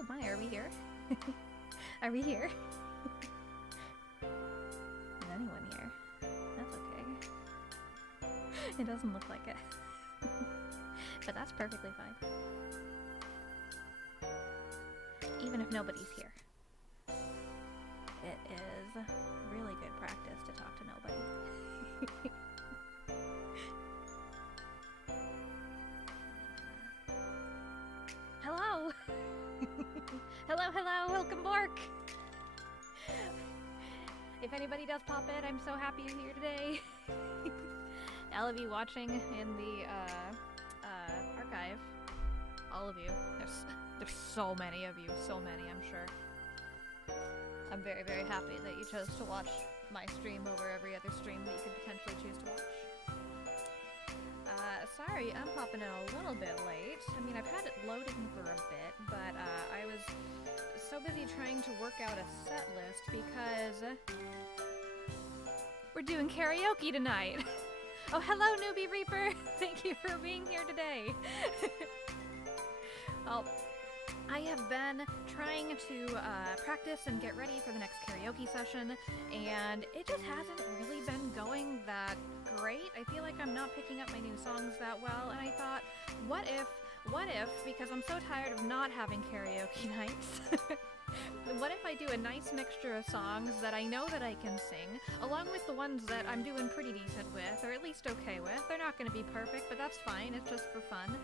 Oh my, are we here? Are we here? Is anyone here? That's okay. It doesn't look like it. But that's perfectly fine. Even if nobody's here. It is really good practice to talk to nobody. Hello! Hello, welcome Bork! If anybody does pop in, I'm so happy you're here today. All of you watching in the archive, all of you, there's so many of you, so many, I'm sure. I'm very, very happy that you chose to watch my stream over every other stream that you could potentially choose to watch. Sorry, I'm popping in a little bit late. I mean, I've had it loading for a bit, but I was so busy trying to work out a set list because we're doing karaoke tonight. Oh, hello, Newbie Reaper! Thank you for being here today. Well, I have been trying to practice and get ready for the next karaoke session, and it just hasn't really been going that great. I feel like I'm not picking up my new songs that well, and I thought, what if, because I'm so tired of not having karaoke nights, what if I do a nice mixture of songs that I know that I can sing, along with the ones that I'm doing pretty decent with, or at least okay with. They're not going to be perfect, but that's fine, it's just for fun.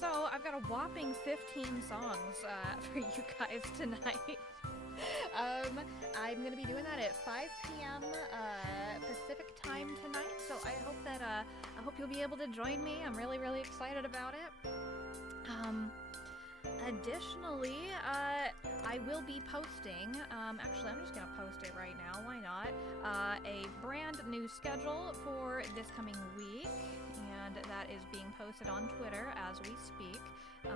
So I've got a whopping 15 songs for you guys tonight. I'm going to be doing that at 5 p.m. Pacific time tonight, so I hope you'll be able to join me. I'm really, really excited about it. Additionally, I will be posting, actually I'm just gonna post it right now, why not, a brand new schedule for this coming week, and that is being posted on Twitter as we speak. If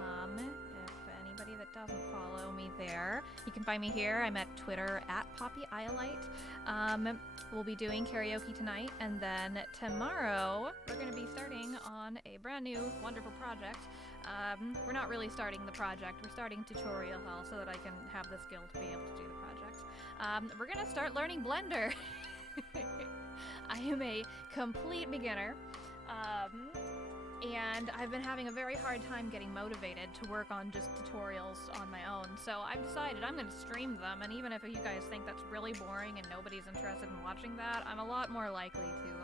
anybody that doesn't follow me there, you can find me here. I'm at Twitter at PoppyIolite. We'll be doing karaoke tonight, and then tomorrow we're going to be starting on a brand new wonderful project. We're not really starting the project, we're starting tutorial hell so that I can have the skill to be able to do the project. We're going to start learning Blender. I am a complete beginner. And I've been having a very hard time getting motivated to work on just tutorials on my own, so I've decided I'm going to stream them, and even if you guys think that's really boring and nobody's interested in watching that, I'm a lot more likely to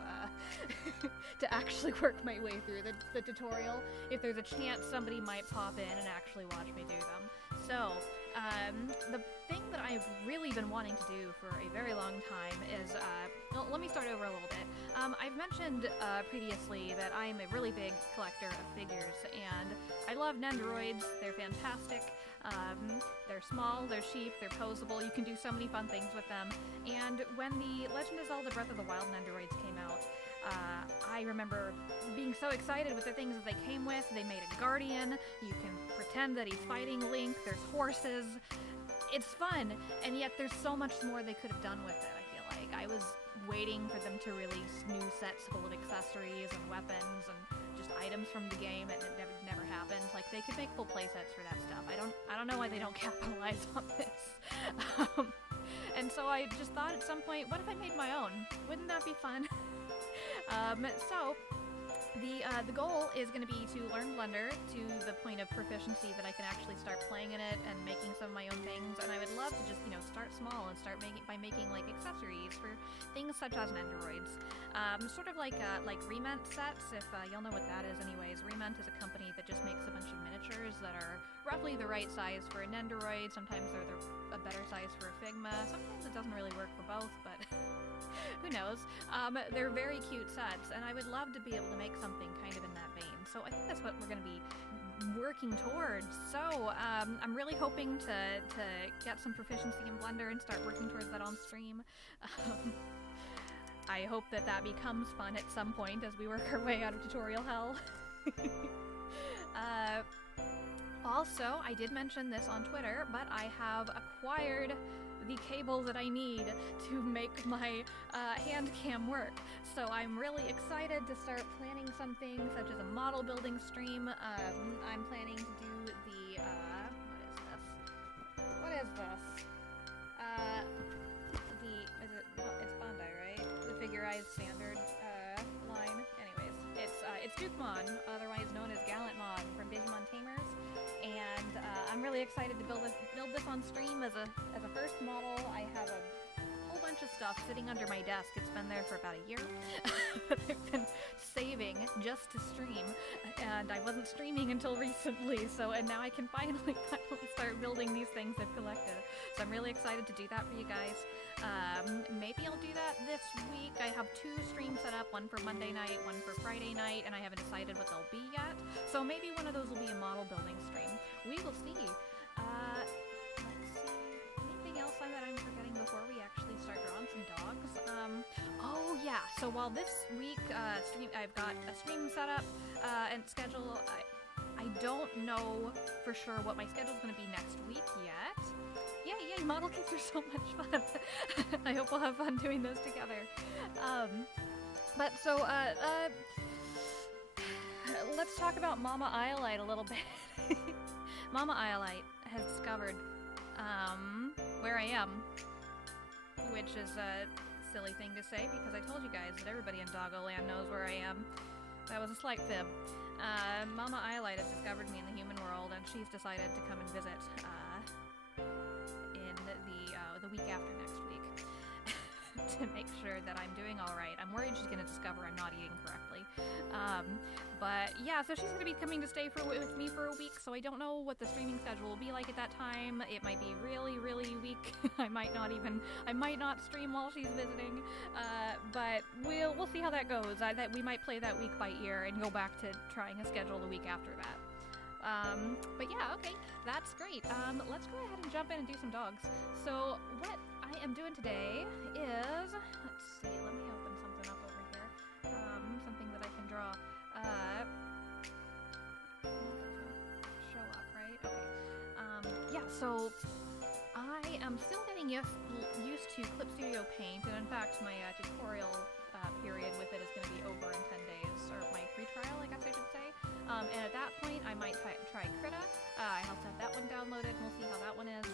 to actually work my way through the tutorial if there's a chance somebody might pop in and actually watch me do them. So, the thing that I've really been wanting to do for a very long time is, well, let me start over a little bit. I've mentioned previously that I'm a really big collector of figures, and I love Nendoroids. They're fantastic. They're small, they're cheap, they're posable, you can do so many fun things with them, and when the Legend of Zelda Breath of the Wild Nendoroids came out, I remember being so excited with the things that they came with. They made a guardian, you can pretend that he's fighting Link, there's horses, it's fun, and yet there's so much more they could have done with it, I feel like. I was waiting for them to release new sets full of accessories and weapons and just items from the game, and it never happened. Like, they could make full playsets for that stuff. I don't know why they don't capitalize on this. And so I just thought at some point, what if I made my own? Wouldn't that be fun? So the goal is going to be to learn Blender to the point of proficiency that I can actually start playing in it and making some of my own things, and I would love to just, you know, start small and start making like accessories for things such as Nendoroids. Sort of like Rement sets, if y'all know what that is anyways. Rement is a company that just makes a bunch of miniatures that are roughly the right size for a Nendoroid. Sometimes they're a better size for a Figma. Sometimes it doesn't really work for both, but who knows. They're very cute sets, and I would love to be able to make something kind of in that vein. So I think that's what we're going to be working towards. So I'm really hoping to get some proficiency in Blender and start working towards that on stream. I hope that becomes fun at some point as we work our way out of tutorial hell. Also, I did mention this on Twitter, but I have acquired the cable that I need to make my hand cam work. So I'm really excited to start planning something such as a model building stream. I'm planning to do the, what is What is this? It's Bandai, right? The figurized standard, line. Anyways, it's Dukemon, otherwise known as Gallantmon from Digimon Tamers, and, I'm really excited to build this on stream as a first model. I have a whole bunch of stuff sitting under my desk. It's been there for about a year. I've been saving just to stream, and I wasn't streaming until recently, and now I can finally start building these things I've collected. So I'm really excited to do that for you guys. Maybe I'll do that this week. I have 2 streams set up, one for Monday night, one for Friday night, and I haven't decided what they'll be yet. So maybe one of those will be a model building stream. We will see. Let's see. Anything else that I'm forgetting before we actually start drawing some dogs? Oh yeah, so while this week I've got a stream set up and schedule, I don't know for sure what my schedule's going to be next week yet. Yay, model kits are so much fun. I hope we'll have fun doing those together. Let's talk about Mama Iolite a little bit. Mama Iolite has discovered where I am, which is a silly thing to say because I told you guys that everybody in Doggo Land knows where I am. That was a slight fib. Mama Iolite has discovered me in the human world, and she's decided to come and visit in the week after next week to make sure that I'm doing all right. I'm worried she's going to discover I'm not eating correctly. But yeah, so she's going to be coming to stay with me for a week, so I don't know what the streaming schedule will be like at that time. It might be really, really weak. I might not stream while she's visiting, but we'll see how that goes. We might play that week by ear and go back to trying a schedule the week after that. But yeah, okay, that's great. Let's go ahead and jump in and do some dogs. So what I am doing today is, let's see, let me open something up over here. Something that I can draw. Show up, right? Okay. Yeah, so I am still getting used to Clip Studio Paint, and in fact, my tutorial period with it is going to be over in 10 days, or my free trial, I guess I should say. And at that point, I might try Krita. I also have that one downloaded, and we'll see how that one is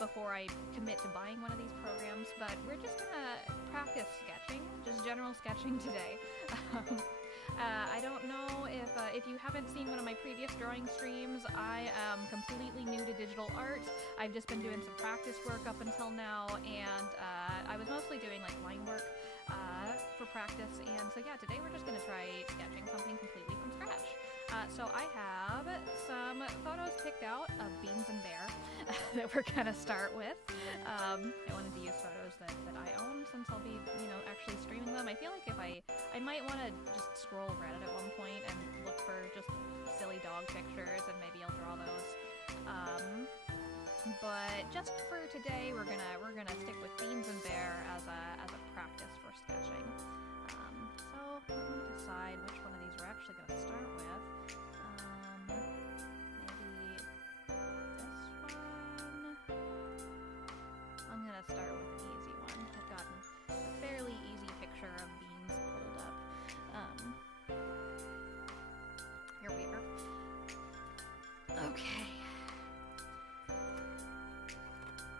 before I commit to buying one of these programs. But we're just gonna practice sketching, just general sketching today. I don't know if you haven't seen one of my previous drawing streams. I am completely new to digital art. I've just been doing some practice work up until now, and I was mostly doing like line work for practice. And so yeah, today we're just gonna try sketching something completely from scratch. So I have some photos picked out of Beans and Bear that we're gonna start with. I wanted to use photos that I own since I'll be, actually streaming them. I feel like if I might want to just scroll Reddit at one point and look for just silly dog pictures, and maybe I'll draw those. But just for today, we're gonna stick with Beans and Bear as a practice for sketching. So let me decide which one of these we're actually gonna start with. Maybe this one. I'm gonna start with an easy one. I've gotten a fairly easy picture of beans pulled up. Here we are. Okay.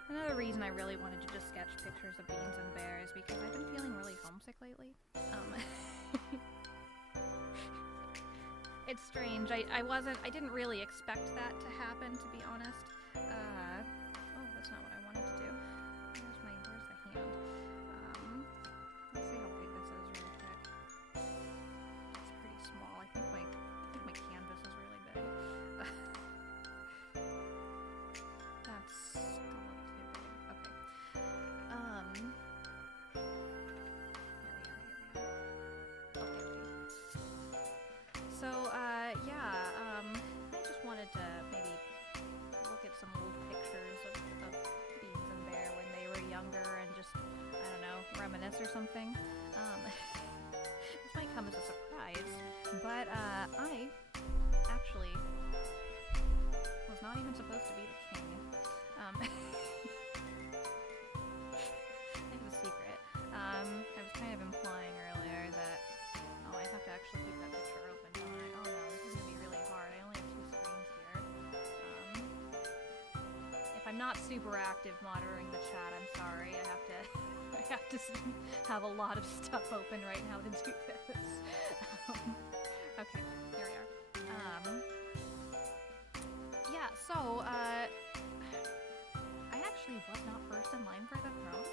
Another reason I really wanted to just sketch pictures of Beans and Bear is because I've been feeling really homesick lately. It's strange. I didn't really expect that to happen, to be honest. Oh, that's not what I wanted to do. Where's the hand? Let's see how big this is really quick. It's pretty small. I think my canvas is really big. That's a little too big. Okay. Here we are. Okay. So, yeah, I just wanted to maybe look at some old pictures of Beans and Bear when they were younger and just, I don't know, reminisce or something. This might come as a surprise, but I actually was not even supposed to be the king. It was a secret. I was kind of implying earlier that, I have to actually keep that picture open, don't I? Oh no, this is going to be really hard. I only have 2 screens here. not super active monitoring the chat. I'm sorry. I have to have a lot of stuff open right now to do this. Okay, here we are. Yeah. So I actually was not first in line for the throne.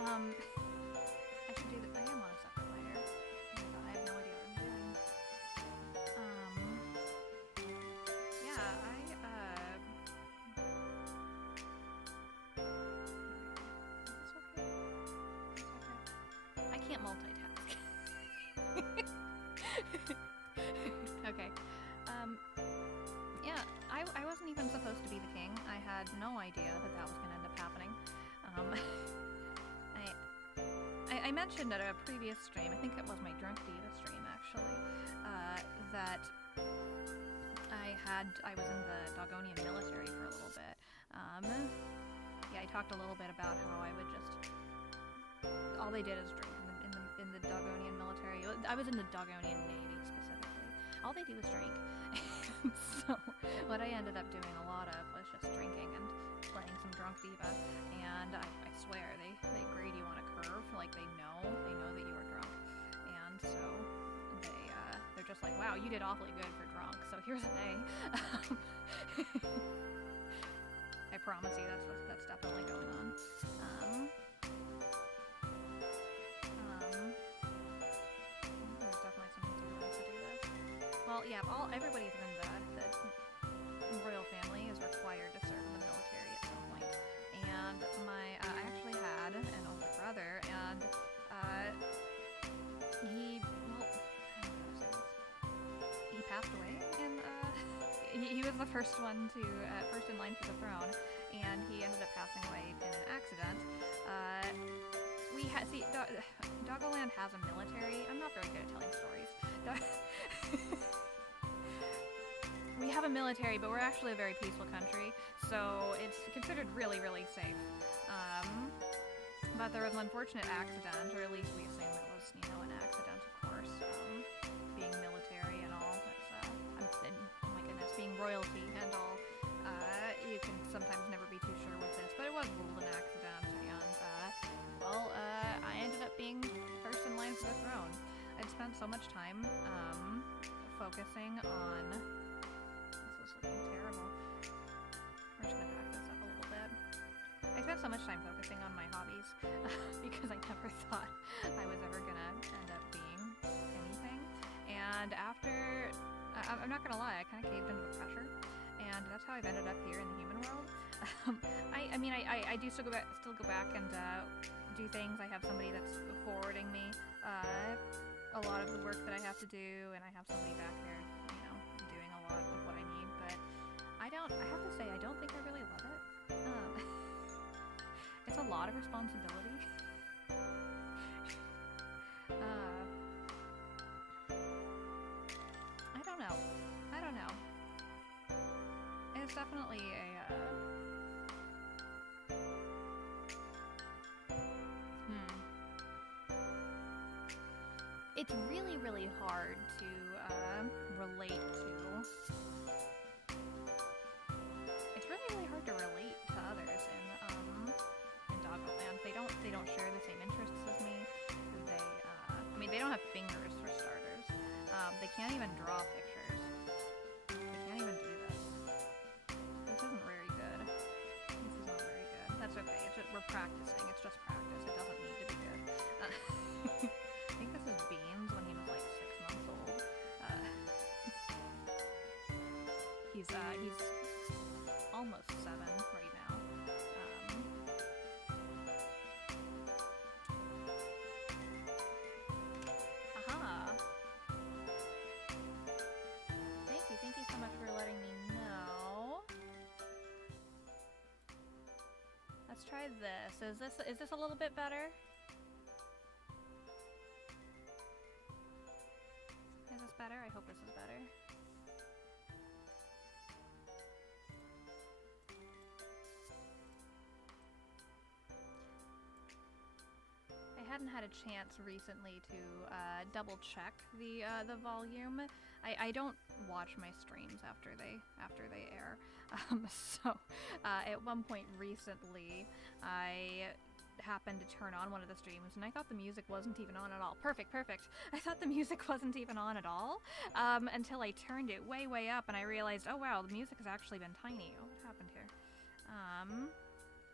I should do that. I am on a separate layer. I have no idea what I'm doing. Yeah, I can't multitask. Okay. Yeah, I wasn't even supposed to be the king. I had no idea that was gonna end up happening. I mentioned at a previous stream, I think it was my Drunk Diva stream actually, that I was in the Doggonian military for a little bit. Yeah, I talked a little bit about how I would just, all they did is drink in the Doggonian military. I was in the Doggonian Navy specifically. All they do is drink. So what I ended up doing a lot of was just drinking and playing some Drunk Diva, and I swear they grade you on a curve. Like they know that you are drunk, and so they're just like, wow, you did awfully good for drunk, so here's an A. I promise you that's definitely going on. There's definitely something to do this. Well, yeah, everybody in the royal family is required to serve in the military at some point. And I actually had an older brother, and he passed away, and he was the first one first in line for the throne, and he ended up passing away in an accident. Doggo Land has a military. I'm not very good at telling stories. We have a military, but we're actually a very peaceful country, so it's considered really, really safe. But there was an unfortunate accident, or at least we assume it was, an accident, of course. Being military and all, oh my goodness, being royalty and all, you can sometimes never be too sure with this, but it was ruled an accident, and, I ended up being first in line for the throne. I'd spent so much time, focusing on... This is looking terrible. We're just gonna back this up a little bit. I spent so much time focusing on my hobbies because I never thought I was ever gonna end up being anything. And after, I'm not gonna lie, I kind of caved into the pressure, and that's how I've ended up here in the human world. I do still go back and do things. I have somebody that's forwarding me a lot of the work that I have to do, and I have somebody back there, doing a lot of what I need. But I have to say, I don't think I really love it. It's a lot of responsibility. I don't know. It's definitely It's really, really hard to relate to. It's really, really hard to relate to others in Doggo Land. They don't share the same interests as me. They don't have fingers for starters. They can't even draw pictures. They can't even do this. This isn't very good. This is not very good. That's okay. We're practicing. It's just practice. It doesn't need to be good. I think this is Beans when he was like 6 months old. He's almost 7 right now. Thank you so much for letting me know. Let's try this. Is this a little bit better? Is this better? I hope this is better. I hadn't had a chance recently to double check the volume. I don't watch my streams after they air. So at one point recently, I happened to turn on one of the streams and I thought the music wasn't even on at all. Perfect. I thought the music wasn't even on at all until I turned it way up and I realized, oh wow, the music has actually been tiny. Oh, what happened here?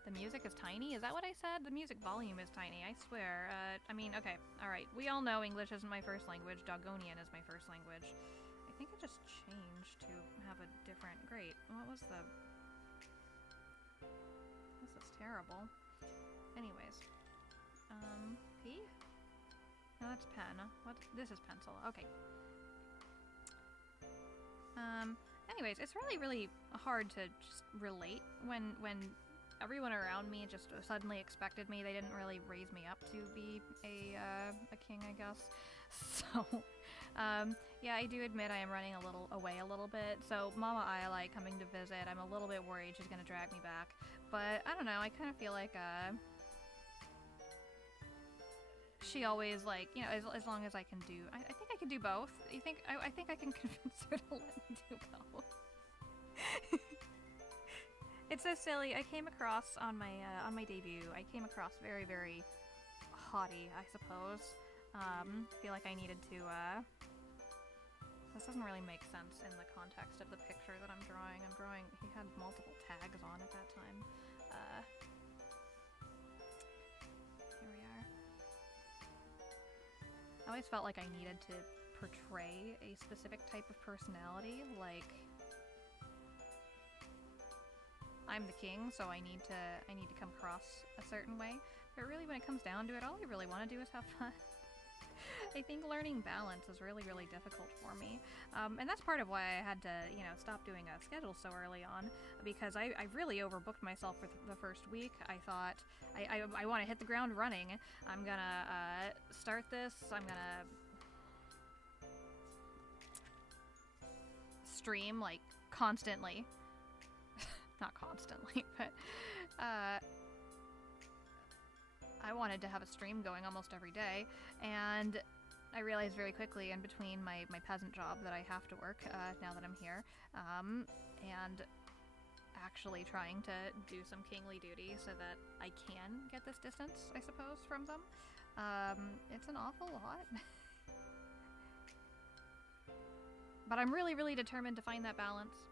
The music is tiny? Is that what I said? The music volume is tiny, I swear. I mean, okay, alright. We all know English isn't my first language. Doggonian is my first language. I think it just changed to have a different... Great. What was the... This is terrible. Anyways. P? No, that's pen. What? This is pencil. Okay. Anyways, it's really hard to just relate when everyone around me just suddenly expected me. They didn't really raise me up to be a king, I guess. So, yeah, I do admit I am running away a little bit. So, Mama Ayalai coming to visit, I'm a little bit worried she's gonna drag me back. But, I don't know, I kind of feel like, she always, like, you know, as long as I can do... I think I can do both. I think I can convince her to let me do both. It's so silly. I came across on my debut, I came across very haughty, I suppose. Feel like I needed to, this doesn't really make sense in the context of the picture that I'm drawing. He had multiple tags on at that time. Here we are. I always felt like I needed to portray a specific type of personality, like... I'm the king, so I need to come across a certain way. But really, when it comes down to it, all I really want to do is have fun. I think learning balance is really difficult for me. And that's part of why I had to, you know, stop doing a schedule so early on, because I really overbooked myself for the first week. I thought, I want to hit the ground running. I'm gonna start this. I'm gonna stream, like, constantly. Not constantly, but I wanted to have a stream going almost every day, and I realized very quickly in between my peasant job that I have to work now that I'm here, and actually trying to do some kingly duty so that I can get this distance, I suppose, from them. It's an awful lot. But I'm really determined to find that balance.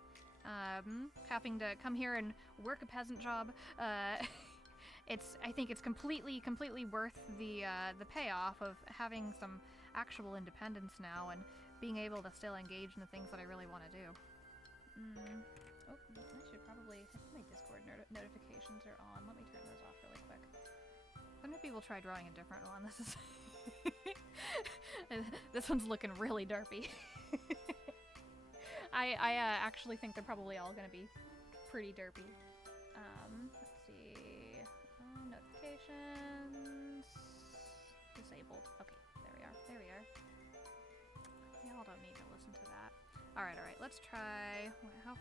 Having to come here and work a peasant job, I think it's completely worth the payoff of having some actual independence now and being able to still engage in the things that I really want to do. Oh, I should probably... I think my Discord notifications are on. Let me turn those off really quick. Maybe we'll try drawing a different one. This is... This one's looking really derpy. I actually think they're probably all gonna be pretty derpy. Let's see. Notifications. Disabled. Okay, there we are. Y'all don't need to listen to that. Alright, let's try... How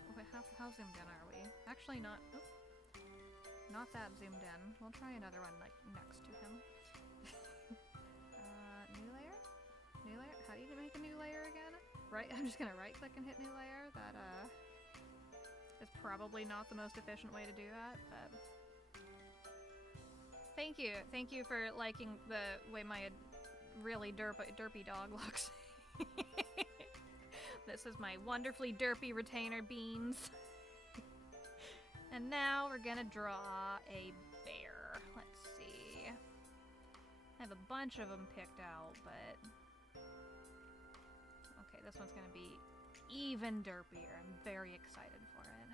zoomed in are we? Actually not... Oh, not that zoomed in. We'll try another one, like, next to him. New layer? New layer? How do you make a new layer again? Right, I'm just gonna right-click and hit new layer. That, is probably not the most efficient way to do that, but... Thank you for liking the way my really derpy dog looks. This is my wonderfully derpy retainer beans. And now we're gonna draw a bear. Let's see. I have a bunch of them picked out, but... Okay, this one's gonna be even derpier. I'm very excited for it.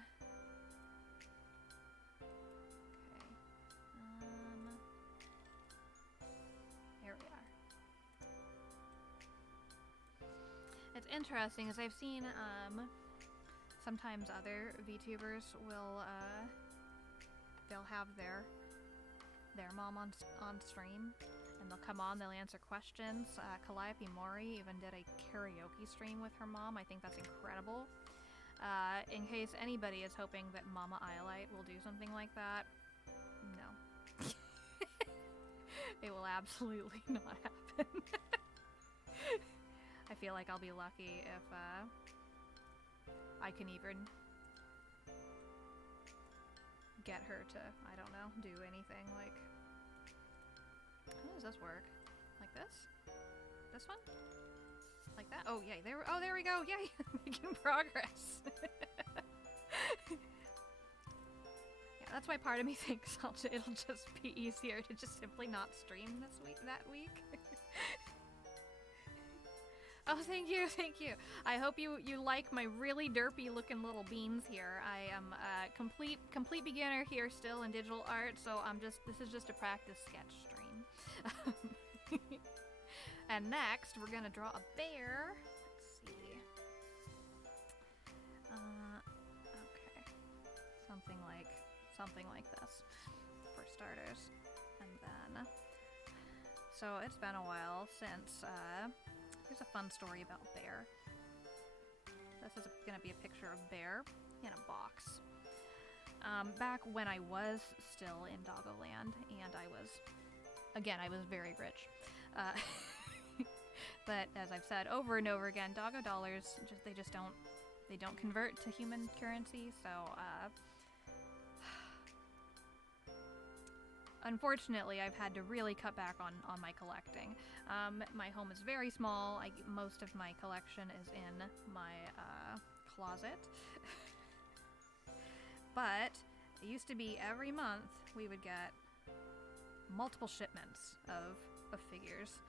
Okay. Here we are. It's interesting, as I've seen, sometimes other VTubers will, they'll have their mom on stream. And they'll come on, they'll answer questions. Calliope Mori even did a karaoke stream with her mom. I think that's incredible. In case anybody is hoping that Mama Iolite will do something like that, no. It will absolutely not happen. I feel like I'll be lucky if I can even get her to, I don't know, do anything like... How does this work? Like this? This one? Like that? Oh, yay. There we go. Yay! Making progress. Yeah, that's why part of me thinks it'll just be easier to just simply not stream that week. Oh, thank you, thank you. I hope you like my really derpy looking little beans here. I am a complete beginner here still in digital art, so this is just a practice sketch stream. And next, we're gonna draw a bear. Let's see. Okay. Something like this, for starters. And then, so it's been a while since, here's a fun story about bear. This is gonna be a picture of bear in a box. Back when I was still in Doggo Land, and I was very rich. But as I've said over and over again, Doggo dollars they don't convert to human currency, so unfortunately I've had to really cut back on my collecting. My home is very small. Most of my collection is in my closet. But it used to be every month we would get multiple shipments of figures,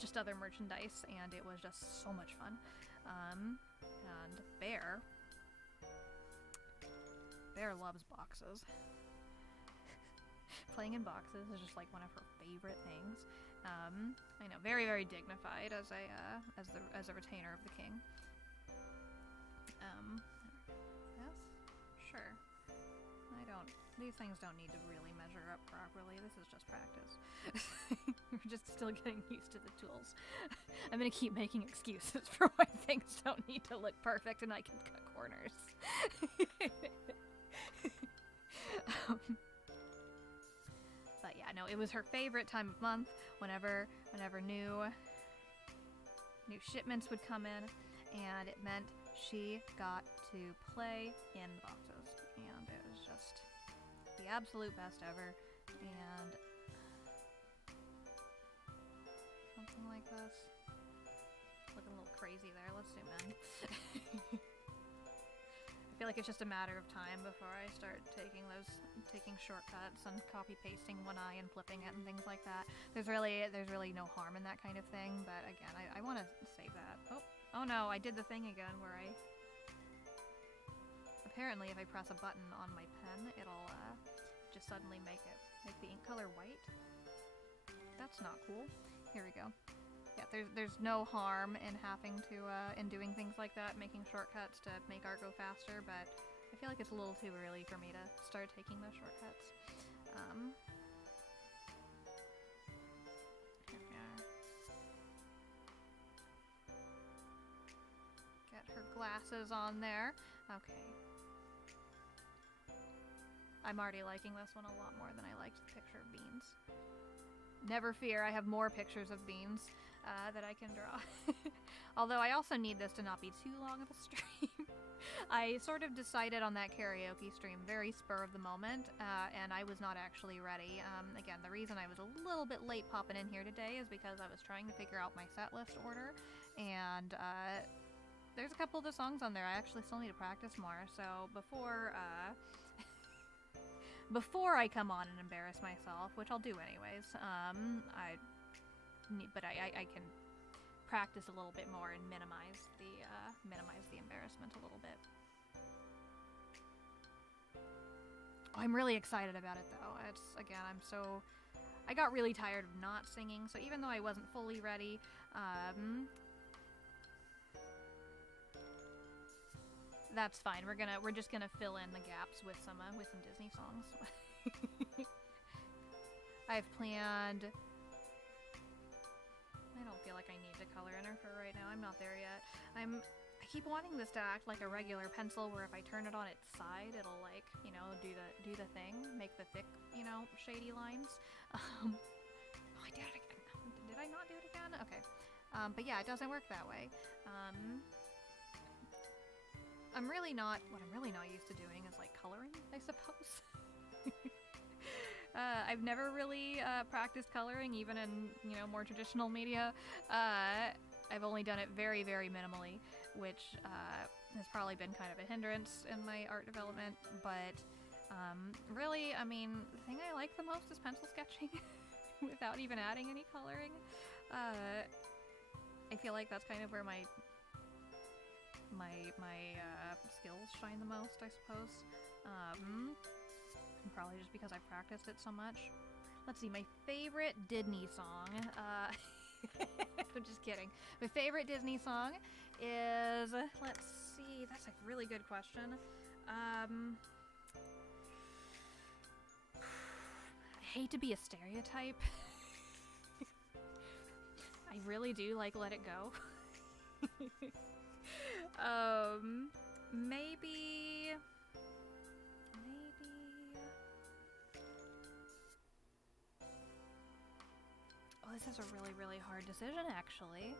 just other merchandise, and it was just so much fun. And Bear loves boxes. Playing in boxes is just like one of her favorite things. I know, very, very dignified as a retainer of the king. Yes, sure. These things don't need to really measure up properly. This is just practice. We're just still getting used to the tools. I'm gonna keep making excuses for why things don't need to look perfect and I can cut corners. But yeah, no, it was her favorite time of month. Whenever new shipments would come in, and it meant she got to play in boxes, and it was just the absolute best ever. And something like this. Looking a little crazy there. Let's zoom in. I feel like it's just a matter of time before I start taking shortcuts and copy pasting one eye and flipping it and things like that. There's really no harm in that kind of thing, but again, I want to save that. Oh no, I did the thing again where apparently if I press a button on my pen, it'll just suddenly make the ink color white. That's not cool. Here we go. Yeah, there's no harm in having to in doing things like that, making shortcuts to make art go faster, but I feel like it's a little too early for me to start taking those shortcuts. Here we are. Get her glasses on there. Okay. I'm already liking this one a lot more than I liked the picture of beans. Never fear, I have more pictures of beans that I can draw. Although I also need this to not be too long of a stream. I sort of decided on that karaoke stream very spur of the moment, and I was not actually ready. Again, the reason I was a little bit late popping in here today is because I was trying to figure out my set list order, and there's a couple of the songs on there I actually still need to practice more, so before I come on and embarrass myself, which I'll do anyways, I can practice a little bit more and minimize the embarrassment a little bit. Oh, I'm really excited about it though. Again, I got really tired of not singing, so even though I wasn't fully ready, that's fine. We're just gonna fill in the gaps with some Disney songs. I've planned. I don't feel like I need to color in her for right now. I'm not there yet. I keep wanting this to act like a regular pencil, where if I turn it on its side, it'll like, do the thing, make the thick, shady lines. I did it again. Did I not do it again? Okay. But yeah, it doesn't work that way. What I'm really not used to doing is like coloring, I suppose. I've never really practiced coloring, even in, you know, more traditional media. I've only done it very, very minimally, which has probably been kind of a hindrance in my art development. But really, I mean, the thing I like the most is pencil sketching without even adding any coloring. I feel like that's kind of where my skills shine the most, I suppose. Probably just because I've practiced it so much. Let's see, my favorite Disney song. I'm just kidding. My favorite Disney song is, let's see, that's a really good question. I hate to be a stereotype. I really do like Let It Go. Maybe... Oh, this is a really, really hard decision, actually.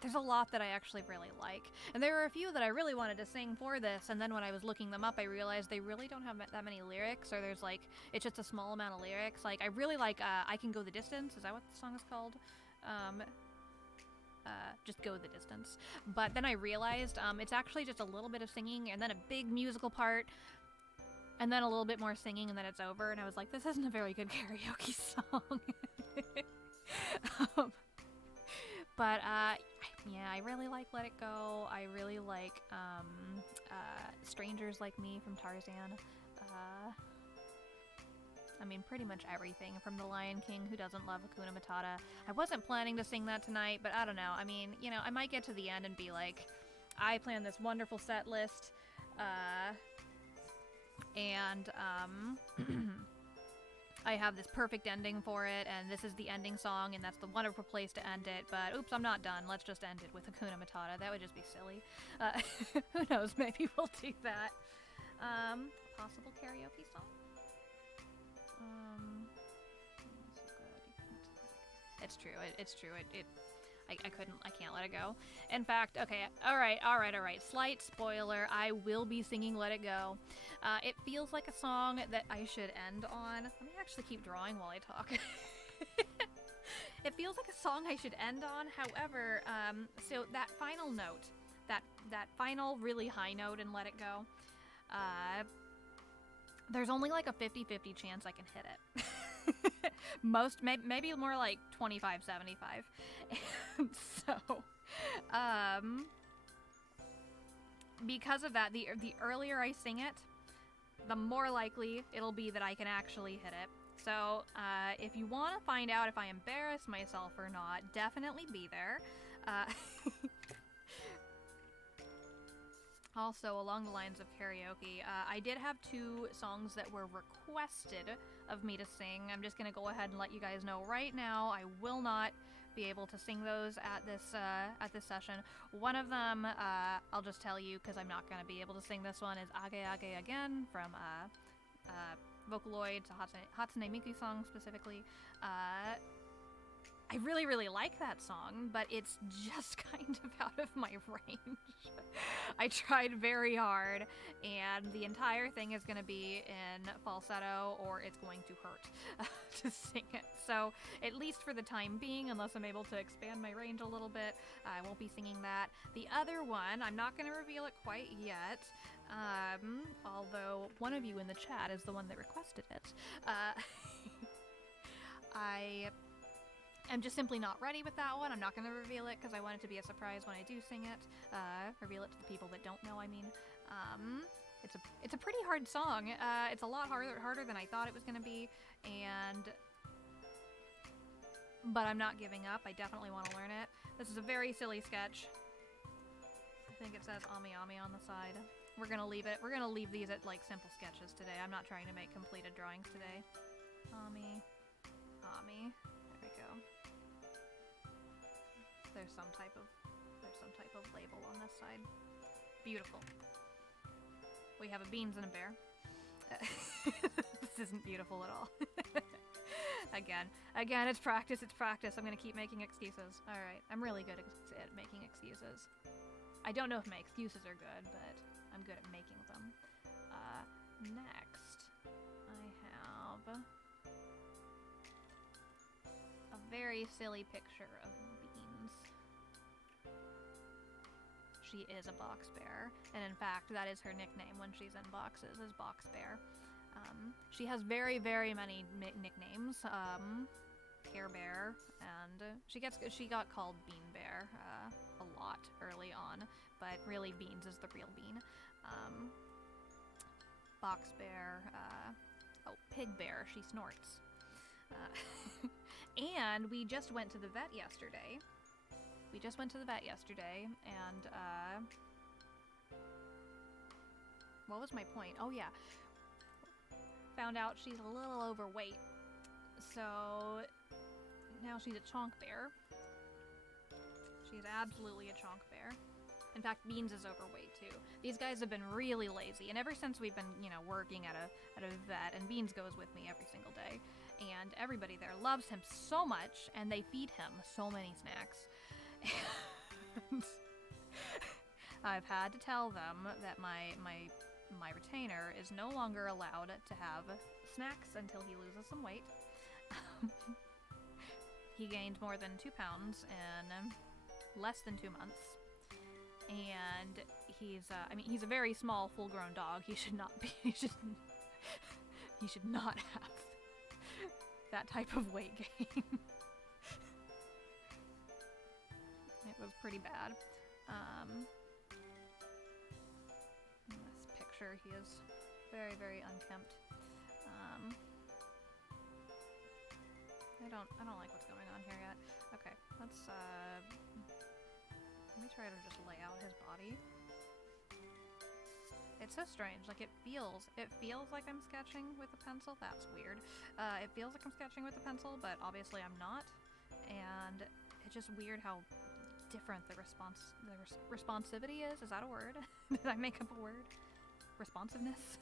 There's a lot that I actually really like. And there were a few that I really wanted to sing for this, and then when I was looking them up, I realized they really don't have that many lyrics, or there's like, it's just a small amount of lyrics. Like, I really like I Can Go the Distance. Is that what the song is called? Just Go the Distance. But then I realized it's actually just a little bit of singing, and then a big musical part, and then a little bit more singing, and then it's over, and I was like, this isn't a very good karaoke song. But yeah, I really like Let It Go. I really like Strangers Like Me from Tarzan. I mean, pretty much everything from The Lion King. Who doesn't love Hakuna Matata? I wasn't planning to sing that tonight, but I don't know. I mean, you know, I might get to the end and be like, I planned this wonderful set list, and I have this perfect ending for it, and this is the ending song, and that's the wonderful place to end it, but oops, I'm not done. Let's just end it with Hakuna Matata. That would just be silly. Who knows? Maybe we'll do that. Possible karaoke song? It's true. It's true. I can't let it go. In fact, okay, all right. Slight spoiler, I will be singing Let It Go. It feels like a song that I should end on. Let me actually keep drawing while I talk. It feels like a song I should end on. However, so that final note, that final really high note in Let It Go, there's only like a 50-50 chance I can hit it. Maybe more like 25-75. So, because of that, the earlier I sing it, the more likely it'll be that I can actually hit it. So, if you want to find out if I embarrass myself or not, definitely be there. Also, along the lines of karaoke, I did have 2 songs that were requested of me to sing. I'm just gonna go ahead and let you guys know right now, I will not be able to sing those at this session. One of them, I'll just tell you because I'm not gonna be able to sing this one, is Age Age Again from Vocaloid. It's a Hatsune Miku song specifically. I really, really like that song, but it's just kind of out of my range. I tried very hard, and the entire thing is going to be in falsetto, or it's going to hurt to sing it. So, at least for the time being, unless I'm able to expand my range a little bit, I won't be singing that. The other one, I'm not going to reveal it quite yet, although one of you in the chat is the one that requested it. I'm just simply not ready with that one. I'm not going to reveal it because I want it to be a surprise when I do sing it. Reveal it to the people that don't know, I mean. It's a pretty hard song. It's a lot harder than I thought it was going to be, but I'm not giving up. I definitely want to learn it. This is a very silly sketch. I think it says Ami Ami on the side. We're going to leave it. We're going to leave these at like simple sketches today. I'm not trying to make completed drawings today. Ami Ami. There we go. There's some type of label on this side. Beautiful. We have a beans and a bear. This isn't beautiful at all. Again, it's practice, I'm gonna keep making excuses. Alright, I'm really good at making excuses. I don't know if my excuses are good, but I'm good at making them. Next, I have a very silly picture of Beans. She is a box bear, and in fact, that is her nickname when she's in boxes, is Box Bear. She has very, very many nicknames. Care Bear, and she got called Bean Bear a lot early on, but really Beans is the real Bean. Box Bear, Pig Bear, she snorts. And we just went to the vet yesterday. And what was my point? Oh yeah. Found out she's a little overweight. So now she's a chonk bear. She's absolutely a chonk bear. In fact, Beans is overweight too. These guys have been really lazy, and ever since we've been, working at a vet, and Beans goes with me every single day, and everybody there loves him so much, and they feed him so many snacks. And I've had to tell them that my retainer is no longer allowed to have snacks until he loses some weight. He gained more than 2 pounds in less than 2 months. And he's a very small, full-grown dog. He should not have that type of weight gain. It was pretty bad. In this picture, he is very, very unkempt. I don't like what's going on here yet. Okay, let me try to just lay out his body. It's so strange. Like it feels like I'm sketching with a pencil. That's weird. It feels like I'm sketching with a pencil, but obviously I'm not. And it's just weird how different the responsivity is. Is that a word? Did I make up a word? Responsiveness?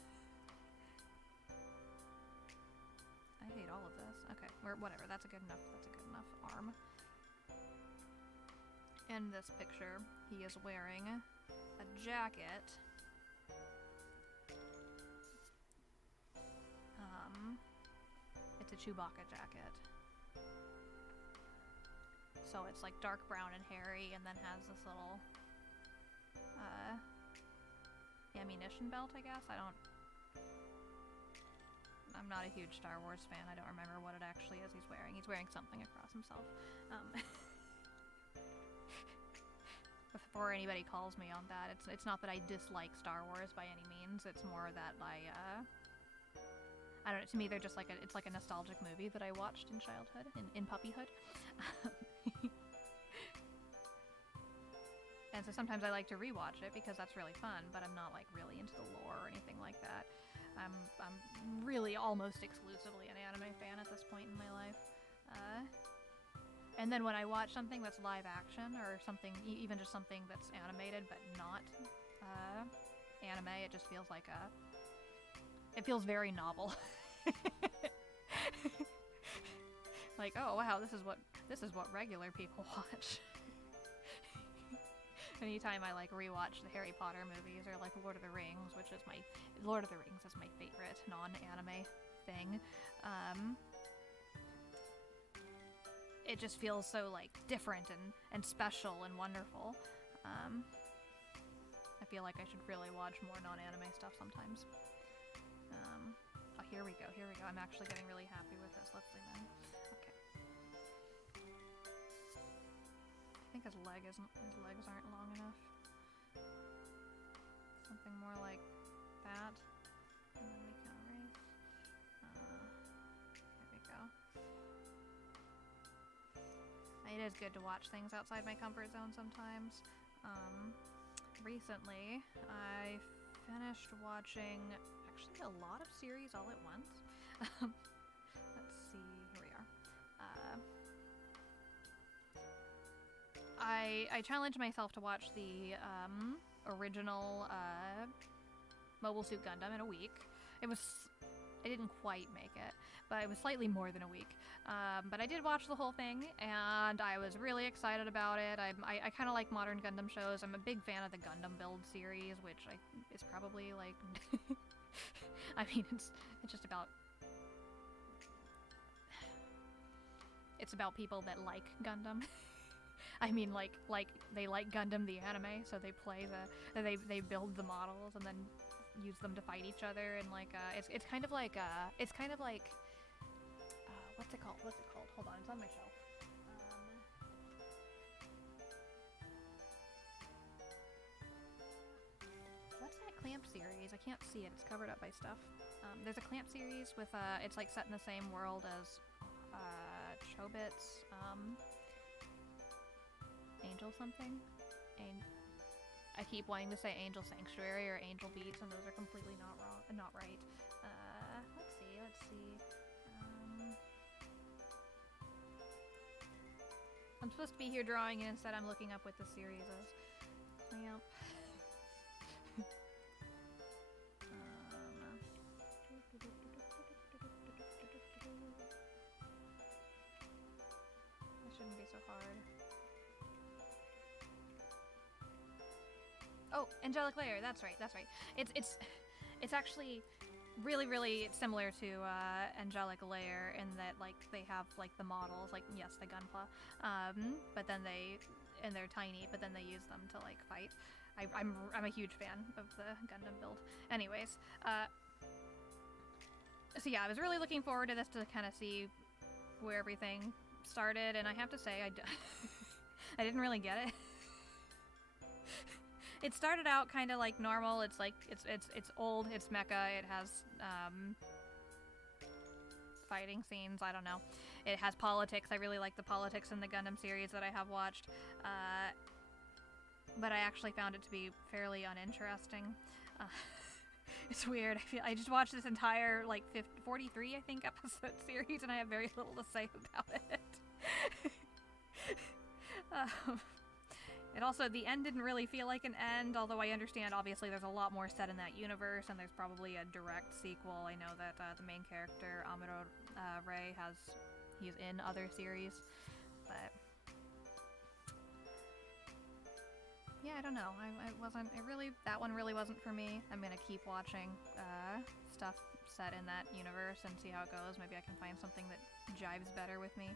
I hate all of this. Okay, whatever. That's a good enough arm. In this picture, he is wearing a jacket. It's a Chewbacca jacket. So it's like dark brown and hairy, and then has this little ammunition belt, I guess. I'm not a huge Star Wars fan. I don't remember what it actually is he's wearing. He's wearing something across himself. Before anybody calls me on that, it's not that I dislike Star Wars by any means. It's more that I don't know. To me, they're just like it's like a nostalgic movie that I watched in childhood, in puppyhood. And so sometimes I like to rewatch it because that's really fun, but I'm not like really into the lore or anything like that. I'm really almost exclusively an anime fan at this point in my life. And then when I watch something that's live action or something, even just something that's animated but not anime, it just feels like it feels very novel. Like, oh wow, this is what regular people watch. Anytime I like rewatch the Harry Potter movies or like Lord of the Rings, which is my favorite non-anime thing, it just feels so like different and special and wonderful. I feel like I should really watch more non-anime stuff sometimes. Oh, here we go. I'm actually getting really happy with this. Let's zoom in. Okay. I think his legs aren't long enough. Something more like that. And then we can erase. There we go. It is good to watch things outside my comfort zone sometimes. Recently, I finished watching actually a lot of series all at once. Let's see, here we are. I challenged myself to watch the original Mobile Suit Gundam in a week. It was I didn't quite make it, but it was slightly more than a week. But I did watch the whole thing, and I was really excited about it. I kind of like modern Gundam shows. I'm a big fan of the Gundam Build series, which is probably like, I mean, it's just about, it's about people that like Gundam. I mean, like they like Gundam the anime, so they play they build the models and then use them to fight each other, and like it's kind of like what's it called? Hold on, it's on my shelf. What's that Clamp series? I can't see it. It's covered up by stuff. There's a Clamp series with it's like set in the same world as Chobits. Angel something? I keep wanting to say Angel Sanctuary or Angel Beats, and those are completely not right. Let's see. I'm supposed to be here drawing it, instead I'm looking up what the series is. Clamp. That shouldn't be so hard. Oh, Angelic Layer, that's right. It's actually really similar to Angelic Layer in that, like, they have like the models, like, yes, the Gunpla, but then they're tiny, but then they use them to like fight. I'm a huge fan of the Gundam Build. Anyways, so yeah, I was really looking forward to this to kind of see where everything started, and I have to say I didn't really get it. It started out kind of like normal. It's like it's old. It's mecha. It has fighting scenes. I don't know. It has politics. I really like the politics in the Gundam series that I have watched. But I actually found it to be fairly uninteresting. It's weird. I just watched this entire like 43, I think, episode series, and I have very little to say about it. It also, the end didn't really feel like an end, although I understand obviously there's a lot more set in that universe, and there's probably a direct sequel. I know that the main character, Amuro Ray, he's in other series, but yeah, I don't know. That one really wasn't for me. I'm gonna keep watching stuff set in that universe and see how it goes. Maybe I can find something that jives better with me.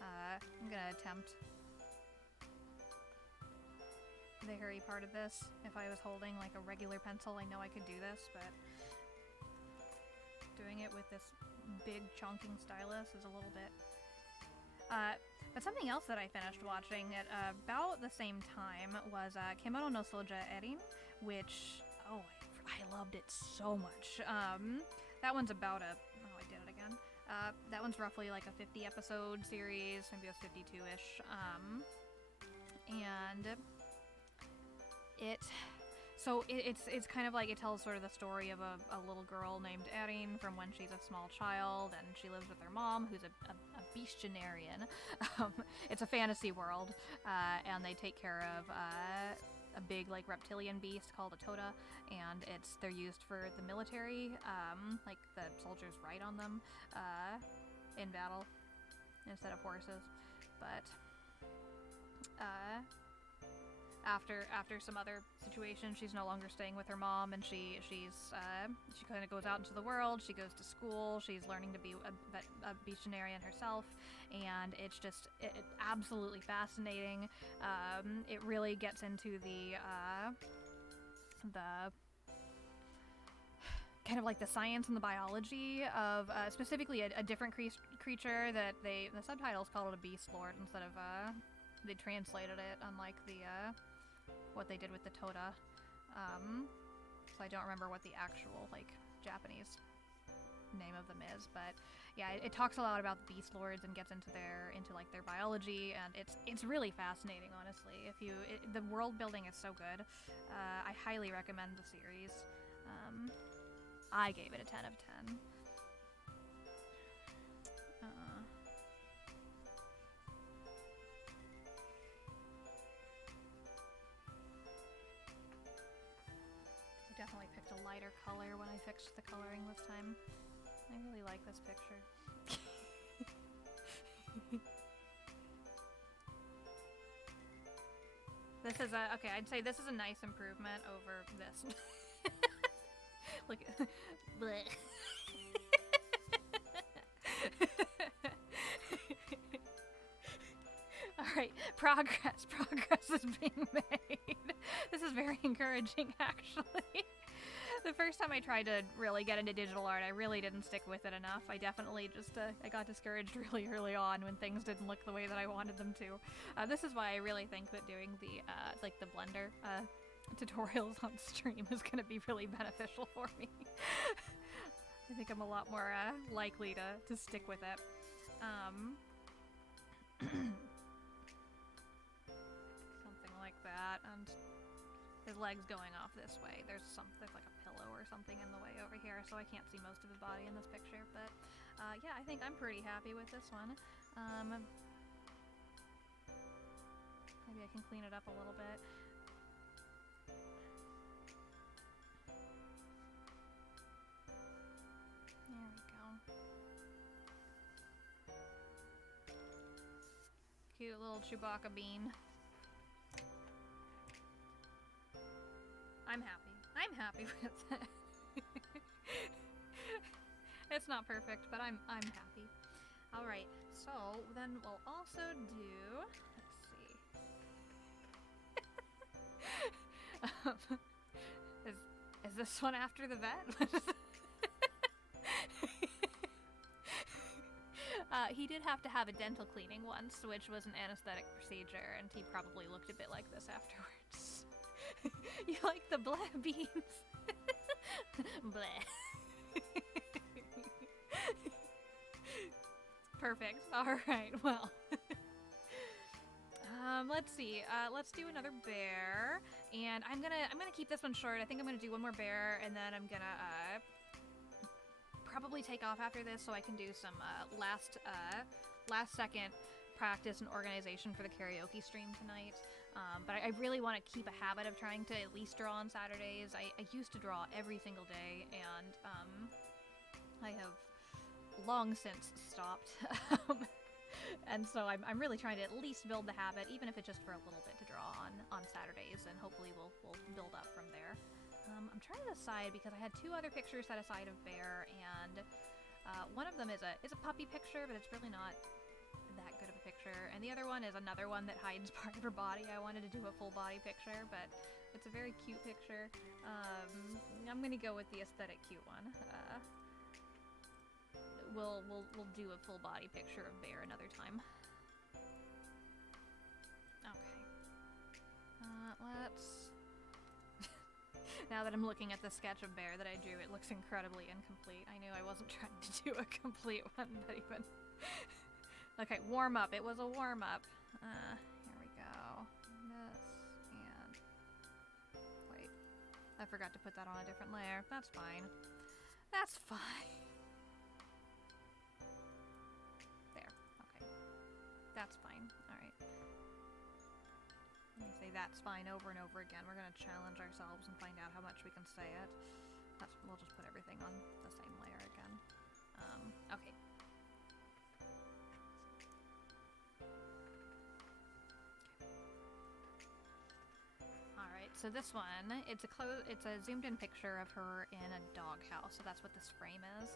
I'm gonna attempt the hairy part of this. If I was holding like a regular pencil, I know I could do this, but doing it with this big chonking stylus is a little bit. But something else that I finished watching at about the same time was Kemono no Soja Erin, which, I loved it so much. That one's about I did it again. That one's roughly like a 50 episode series, maybe a 52-ish, and it's kind of like, it tells sort of the story of a little girl named Erin from when she's a small child, and she lives with her mom, who's a bestianarian. It's a fantasy world, and they take care of a big like reptilian beast called a Toda, and they're used for the military, like the soldiers ride on them in battle instead of horses. But after some other situation, she's no longer staying with her mom, and she kind of goes out into the world. She goes to school. She's learning to be a bestianarian herself, and it's just absolutely fascinating. It really gets into the kind of like the science and the biology of specifically a different creature that the subtitles call it a beast lord instead of they translated it unlike what they did with the Toda. So I don't remember what the actual like Japanese name of them is, but yeah, it talks a lot about the beast lords and gets into their biology, and it's really fascinating, honestly. The world building is so good. I highly recommend the series. I gave it a 10 of 10. Definitely picked a lighter color when I fixed the coloring this time. I really like this picture. This is a, okay, I'd say this is a nice improvement over this. Look at, bleh. Alright, progress is being made. This is very encouraging, actually. The first time I tried to really get into digital art, I really didn't stick with it enough. I definitely just, I got discouraged really early on when things didn't look the way that I wanted them to. This is why I really think that doing the, like the Blender, tutorials on stream is gonna be really beneficial for me. I think I'm a lot more, likely to stick with it. Something like that, and his leg's going off this way. There's like a pillow or something in the way over here, so I can't see most of his body in this picture, but yeah, I think I'm pretty happy with this one. Maybe I can clean it up a little bit. There we go. Cute little Chewbacca bean. I'm happy. I'm happy with it. It's not perfect, but I'm happy. All right, so then we'll also do, let's see. Is this one after the vet? He did have to have a dental cleaning once, which was an anesthetic procedure, and he probably looked a bit like this afterwards. You like the bleh beans? Bleh. Perfect. Alright, well. Let's see. Let's do another bear. And I'm gonna keep this one short. I think I'm gonna do one more bear, and then I'm gonna probably take off after this so I can do some last second practice and organization for the karaoke stream tonight. But I really want to keep a habit of trying to at least draw on Saturdays. I used to draw every single day, and I have long since stopped. And so I'm really trying to at least build the habit, even if it's just for a little bit, to draw on Saturdays, and hopefully we'll build up from there. I'm trying to decide, because I had two other pictures set aside of Bear, and one of them is a puppy picture, but it's really not that good of a picture, and the other one is another one that hides part of her body. I wanted to do a full body picture, but it's a very cute picture. I'm gonna go with the aesthetic cute one. We'll do a full body picture of Bear another time. Okay. Let's. Now that I'm looking at the sketch of Bear that I drew, it looks incredibly incomplete. I knew I wasn't trying to do a complete one, but even. Okay, warm up. It was a warm up. Here we go. This and. Wait. I forgot to put that on a different layer. That's fine. That's fine. There. Okay. That's fine. Alright. Let me say that's fine over and over again. We're gonna challenge ourselves and find out how much we can say it. We'll just put everything on the same layer again. Okay. Alright, so this one, it's a zoomed in picture of her in a doghouse, so that's what this frame is.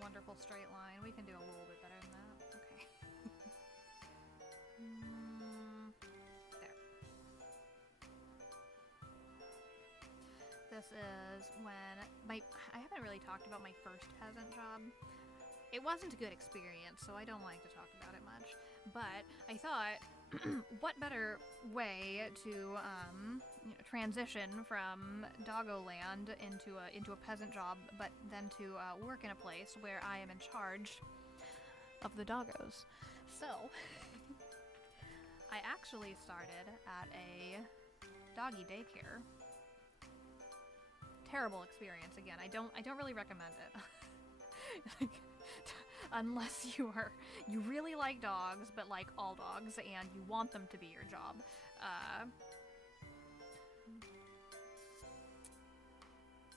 Wonderful straight line. We can do a little bit better than that. Okay. There. This is when I haven't really talked about my first peasant job. It wasn't a good experience, so I don't like to talk about it much. But I thought, what better way to transition from Doggo Land into a peasant job, but then to work in a place where I am in charge of the doggos. So I actually started at a doggy daycare. Terrible experience again. I don't really recommend it. Like, Unless you really like dogs, but like all dogs, and you want them to be your job.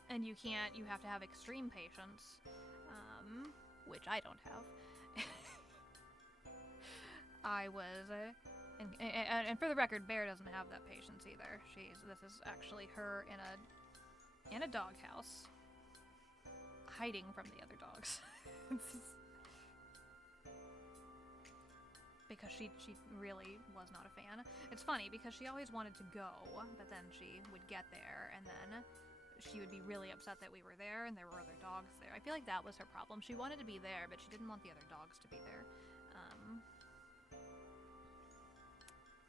And you have to have extreme patience, which I don't have. I was, and for the record, Bear doesn't have that patience either. This is actually her in a doghouse, hiding from the other dogs. Because she really was not a fan. It's funny because she always wanted to go, but then she would get there and then she would be really upset that we were there and there were other dogs there. I feel like that was her problem. She wanted to be there, but she didn't want the other dogs to be there.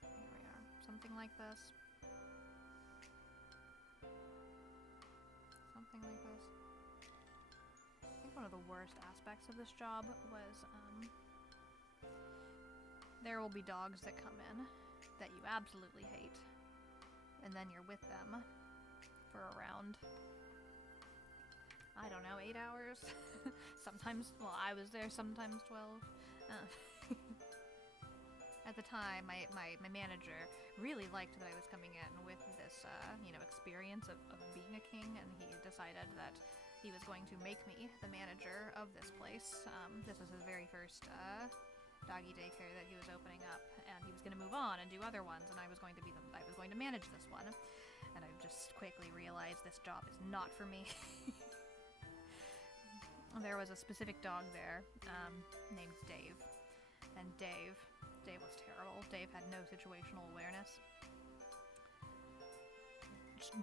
Here we are. Something like this. Something like this. I think one of the worst aspects of this job was, there will be dogs that come in that you absolutely hate, and then you're with them for around, I don't know, 8 hours? Sometimes, well, I was there sometimes 12. At the time, my manager really liked that I was coming in with this, experience of being a king, and he decided that he was going to make me the manager of this place. This was his very first, doggy daycare that he was opening up, and he was going to move on and do other ones, and I was going to manage this one. And I just quickly realized this job is not for me. There was a specific dog there, named Dave. And Dave was terrible. Dave had no situational awareness.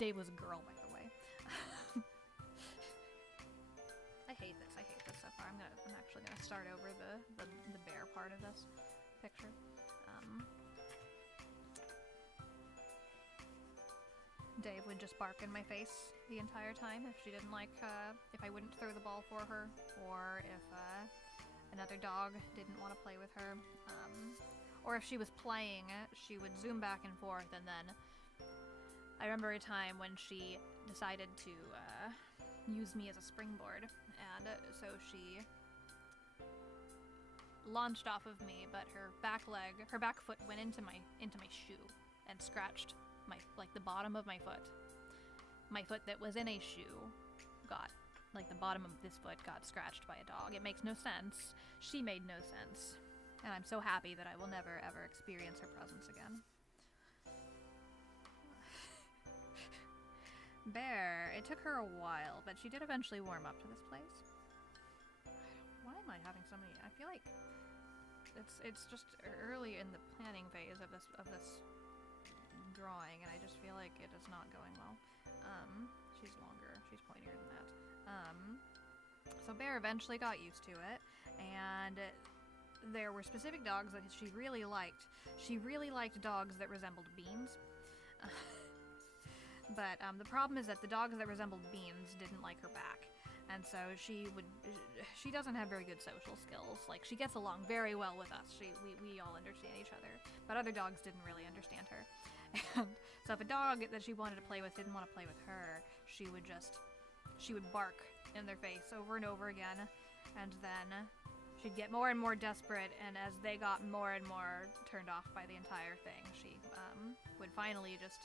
Dave was a girl, by the way. I hate this so far. I'm actually gonna start over the bear part of this picture. Dave would just bark in my face the entire time if she didn't like, if I wouldn't throw the ball for her, or if another dog didn't want to play with her, or if she was playing, she would zoom back and forth, and then I remember a time when she decided to use me as a springboard, and so she launched off of me, but her back foot went into my shoe and scratched the bottom of my foot. My foot that was in a shoe the bottom of this foot got scratched by a dog. It makes no sense. She made no sense. And I'm so happy that I will never ever experience her presence again. Bear, it took her a while, but she did eventually warm up to this place. Why am I having so many? I feel like it's just early in the planning phase of this drawing, and I just feel like it is not going well. She's longer. She's pointier than that. So Bear eventually got used to it, and there were specific dogs that she really liked. She really liked dogs that resembled beans. But the problem is that the dogs that resembled beans didn't like her back. And so she doesn't have very good social skills. Like, she gets along very well with us. We all understand each other. But other dogs didn't really understand her. And so if a dog that she wanted to play with didn't want to play with her, she would bark in their face over and over again. And then she'd get more and more desperate, and as they got more and more turned off by the entire thing, she would finally just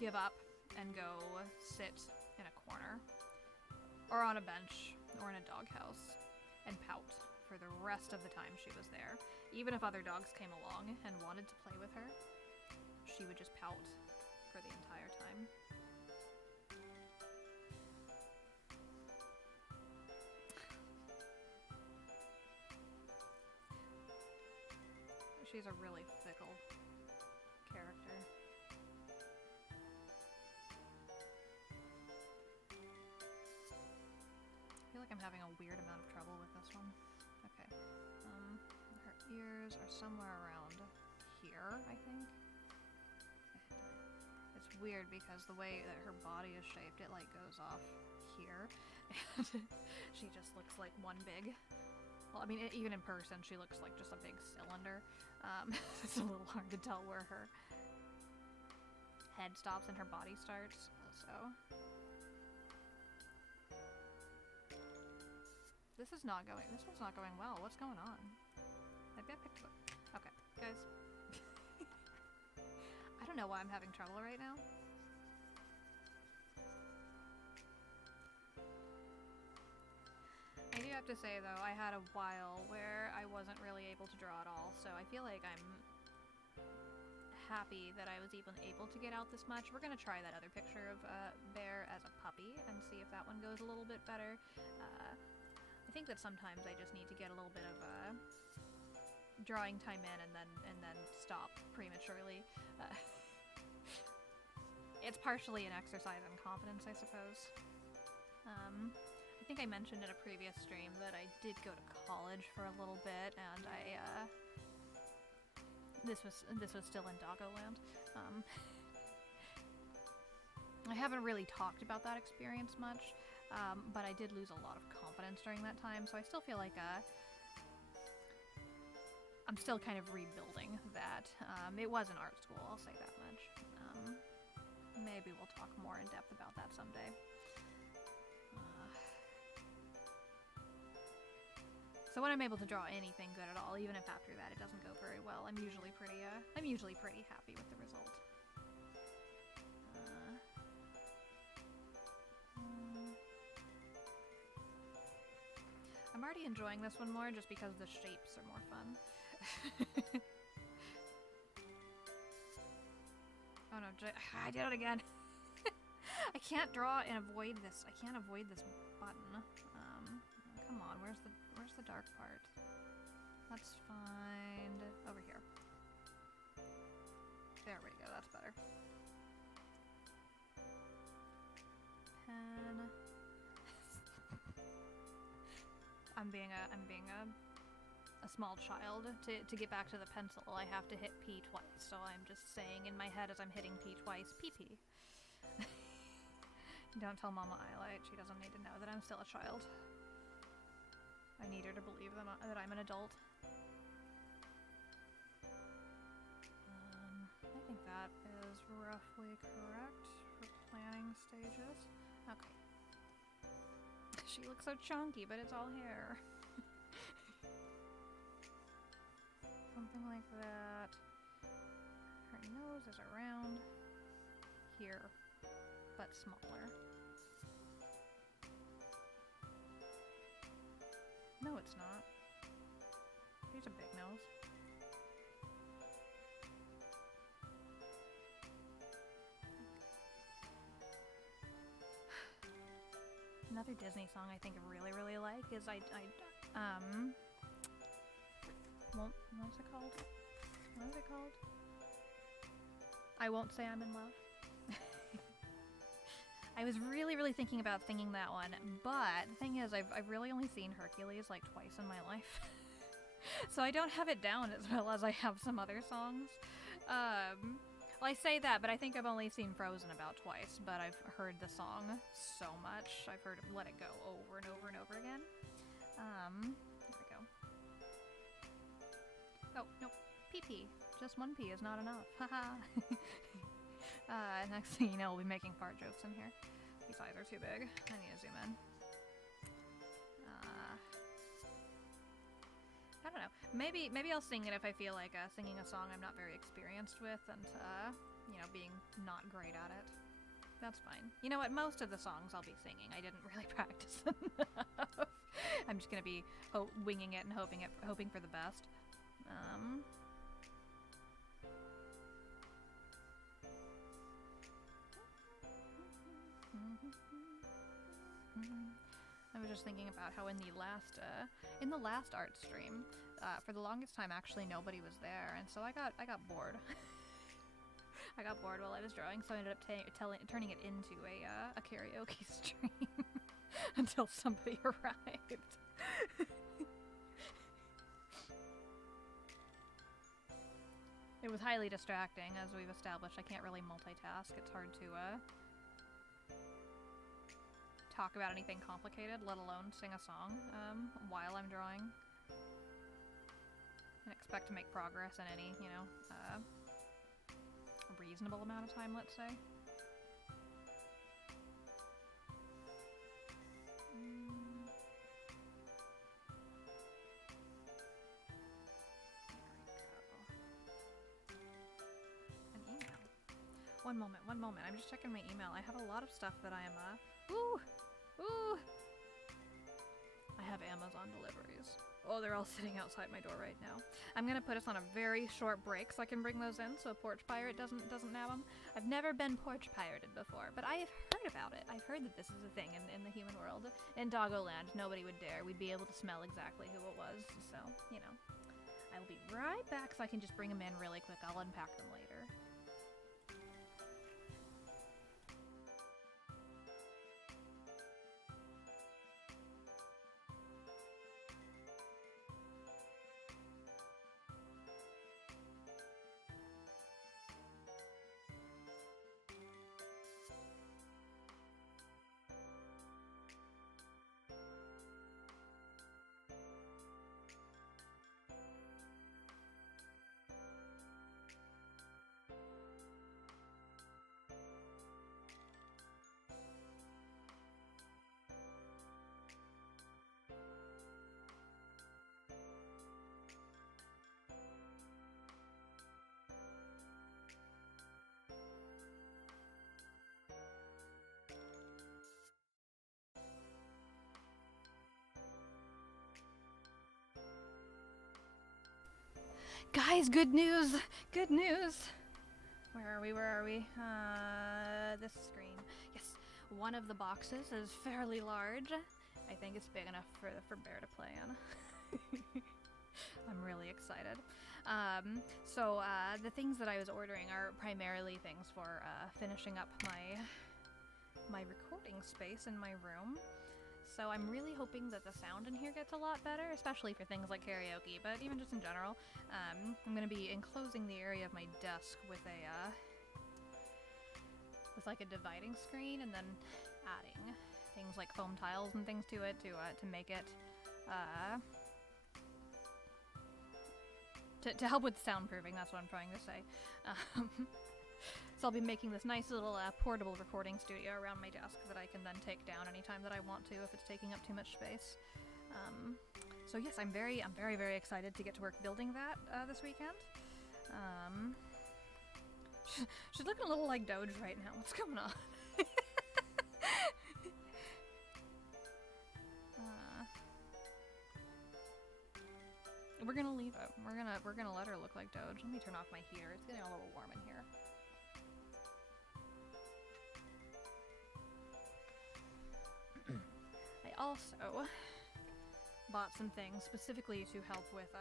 give up and go sit in a corner, or on a bench, or in a doghouse, and pout for the rest of the time she was there. Even if other dogs came along and wanted to play with her, she would just pout for the entire time. She's a really fickle character. I feel like I'm having a weird amount of trouble with this one. Okay. Her ears are somewhere around here, I think. It's weird because the way that her body is shaped, it like goes off here. And she just looks like one big... Well, I mean, even in person, she looks like just a big cylinder. It's a little hard to tell where her head stops and her body starts, so... This one's not going well. What's going on? Maybe I picked the... Okay, guys. I don't know why I'm having trouble right now. I do have to say, though, I had a while where I wasn't really able to draw at all, so I feel like I'm happy that I was even able to get out this much. We're gonna try that other picture of Bear as a puppy and see if that one goes a little bit better. I think that sometimes I just need to get a little bit of drawing time in and then stop prematurely. It's partially an exercise in confidence, I suppose. I think I mentioned in a previous stream that I did go to college for a little bit, and this was still in Doggo Land. I haven't really talked about that experience much, but I did lose a lot of confidence during that time, so I still feel like I'm still kind of rebuilding that. It was an art school, I'll say that much. Maybe we'll talk more in depth about that someday. So when I'm able to draw anything good at all, even if after that it doesn't go very well, I'm usually pretty happy with the result. I'm already enjoying this one more just because the shapes are more fun. Oh no, I did it again. I can't draw and avoid this. I can't avoid this button. Come on, where's the dark part? Let's find over here. There we go, that's better. Pen. I'm being a small child. To get back to the pencil, I have to hit P twice, so I'm just saying in my head as I'm hitting P twice, PP. Don't tell Mama Eyelet, she doesn't need to know that I'm still a child. I need her to believe that I'm an adult. I think that is roughly correct for planning stages. Okay. She looks so chunky, but it's all hair. Something like that. Her nose is around here, but smaller. No, it's not. She's a big nose. Another Disney song I think I really, really like is what's it called? What is it called? I Won't Say I'm in Love. I was really, really thinking about singing that one, but the thing is, I've really only seen Hercules like twice in my life. So I don't have it down as well as I have some other songs. Well, I say that, but I think I've only seen Frozen about twice, but I've heard the song so much. I've heard Let It Go over and over and over again. There we go. Oh, no, PP. Just one P is not enough. Haha. Next thing you know, we'll be making fart jokes in here. These eyes are too big. I need to zoom in. I don't know. Maybe I'll sing it if I feel like singing a song I'm not very experienced with and, you know, being not great at it. That's fine. You know what? Most of the songs I'll be singing, I didn't really practice enough. I'm just gonna be winging it and hoping for the best. I was just thinking about how in the last art stream, for the longest time actually nobody was there, and so I got bored. I got bored while I was drawing, so I ended up turning it into a karaoke stream until somebody arrived. It was highly distracting, as we've established. I can't really multitask. It's hard to talk about anything complicated, let alone sing a song while I'm drawing. And expect to make progress in any, you know, reasonable amount of time, let's say. One moment. I'm just checking my email. I have a lot of stuff that I am, ooh! I have Amazon deliveries. Oh, they're all sitting outside my door right now. I'm gonna put us on a very short break so I can bring those in so a porch pirate doesn't nab them. I've never been porch pirated before, but I have heard about it. I've heard that this is a thing in the human world. In Doggo Land, nobody would dare. We'd be able to smell exactly who it was, so, you know. I will be right back so I can just bring them in really quick. I'll unpack them later. Guys, good news! Good news! Where are we? This screen. Yes, one of the boxes is fairly large. I think it's big enough for Bear to play in. I'm really excited. So the things that I was ordering are primarily things for finishing up my recording space in my room. So I'm really hoping that the sound in here gets a lot better, especially for things like karaoke, but even just in general. I'm going to be enclosing the area of my desk with like a dividing screen, and then adding things like foam tiles and things to it to make it to help with soundproofing. That's what I'm trying to say. So I'll be making this nice little portable recording studio around my desk that I can then take down anytime that I want to if it's taking up too much space. So yes, I'm very excited to get to work building that this weekend. She's looking a little like Doge right now. What's going on? We're gonna leave it. We're gonna let her look like Doge. Let me turn off my heater. It's getting a little warm in here. I also bought some things specifically to help with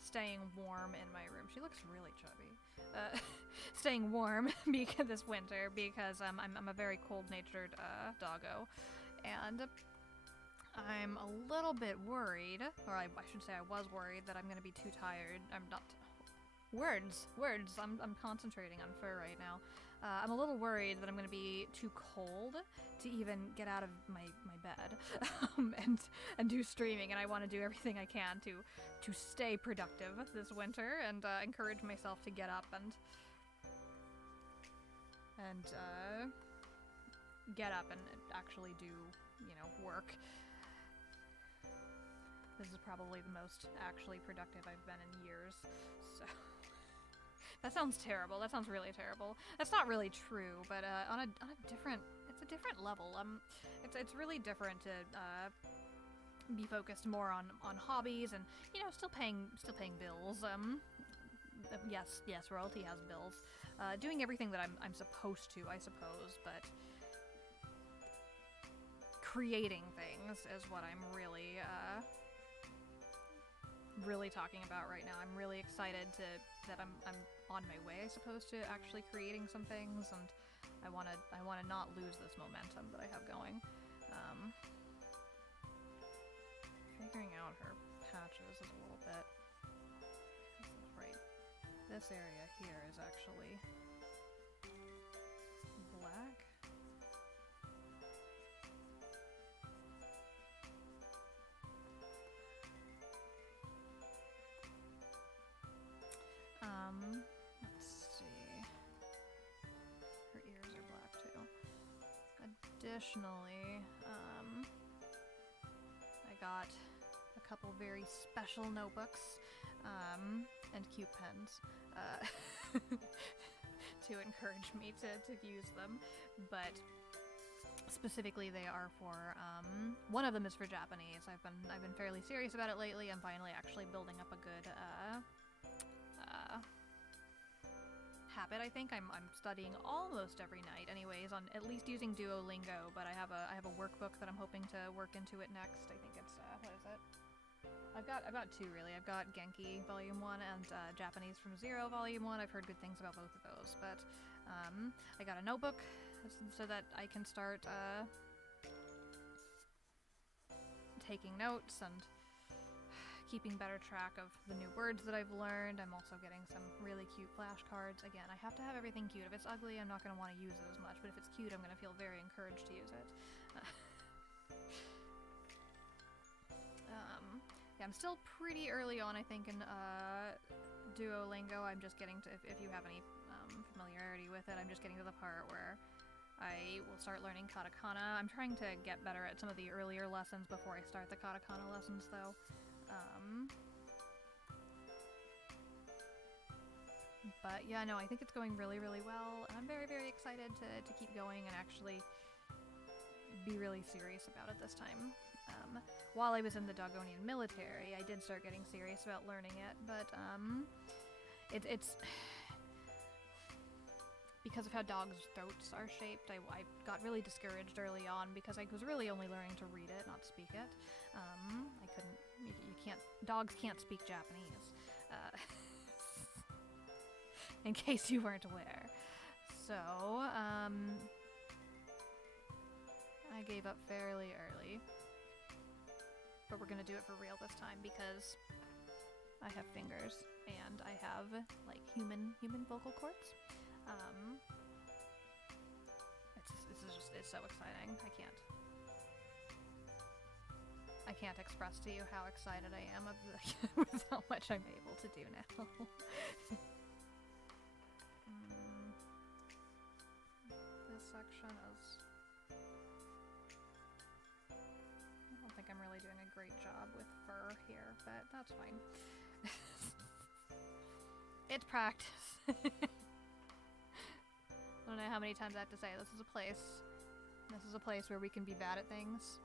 staying warm in my room. She looks really chubby. Staying warm this winter because I'm a very cold-natured doggo, and I'm a little bit worried, or I should say I was worried that I'm gonna be too tired. I'm not. Words. I'm concentrating on fur right now. I'm a little worried that I'm gonna be too cold to even get out of my bed and do streaming, and I want to do everything I can to stay productive this winter and encourage myself to get up and actually do, you know, work. This is probably the most actually productive I've been in years, so that sounds terrible. That sounds really terrible. That's not really true, but on a different, it's a different level. It's really different to be focused more on hobbies and, you know, still paying bills. Yes, royalty has bills. Doing everything that I'm supposed to, I suppose, but creating things is what I'm really talking about right now. I'm really excited that I'm on my way, I suppose, to actually creating some things, and I wanna not lose this momentum that I have going. Figuring out her patches is a little bit. This is right. This area here is actually black. Let's see. Her ears are black too. Additionally, I got a couple very special notebooks, and cute pens. to encourage me to use them, but specifically they are for, one of them is for Japanese. I've been fairly serious about it lately. I'm finally actually building up a good, habit, I think. I'm studying almost every night anyways, on at least using Duolingo, but I have a workbook that I'm hoping to work into it next. I think it's, what is it? I've got two really. I've got Genki Volume 1 and Japanese from Zero Volume 1. I've heard good things about both of those, but I got a notebook so that I can start taking notes and keeping better track of the new words that I've learned. I'm also getting some really cute flashcards. Again, I have to have everything cute. If it's ugly, I'm not going to want to use it as much, but if it's cute, I'm going to feel very encouraged to use it. Yeah, I'm still pretty early on, I think, in Duolingo. I'm just getting to, if you have any familiarity with it, I'm just getting to the part where I will start learning katakana. I'm trying to get better at some of the earlier lessons before I start the katakana lessons, though. But yeah, no, I think it's going really, really well, and I'm very, very excited to keep going and actually be really serious about it this time. While I was in the Doggonian military, I did start getting serious about learning it, but it's because of how dogs' throats are shaped, I got really discouraged early on because I was really only learning to read it, not speak it. I couldn't, you can't, dogs can't speak Japanese, in case you weren't aware. So, I gave up fairly early, but we're gonna do it for real this time because I have fingers and I have, like, human vocal cords. It's so exciting. I can't express to you how excited I am with how much I'm able to do now. This section is... I don't think I'm really doing a great job with fur here, but that's fine. It's practice. I don't know how many times I have to say this is a place where we can be bad at things,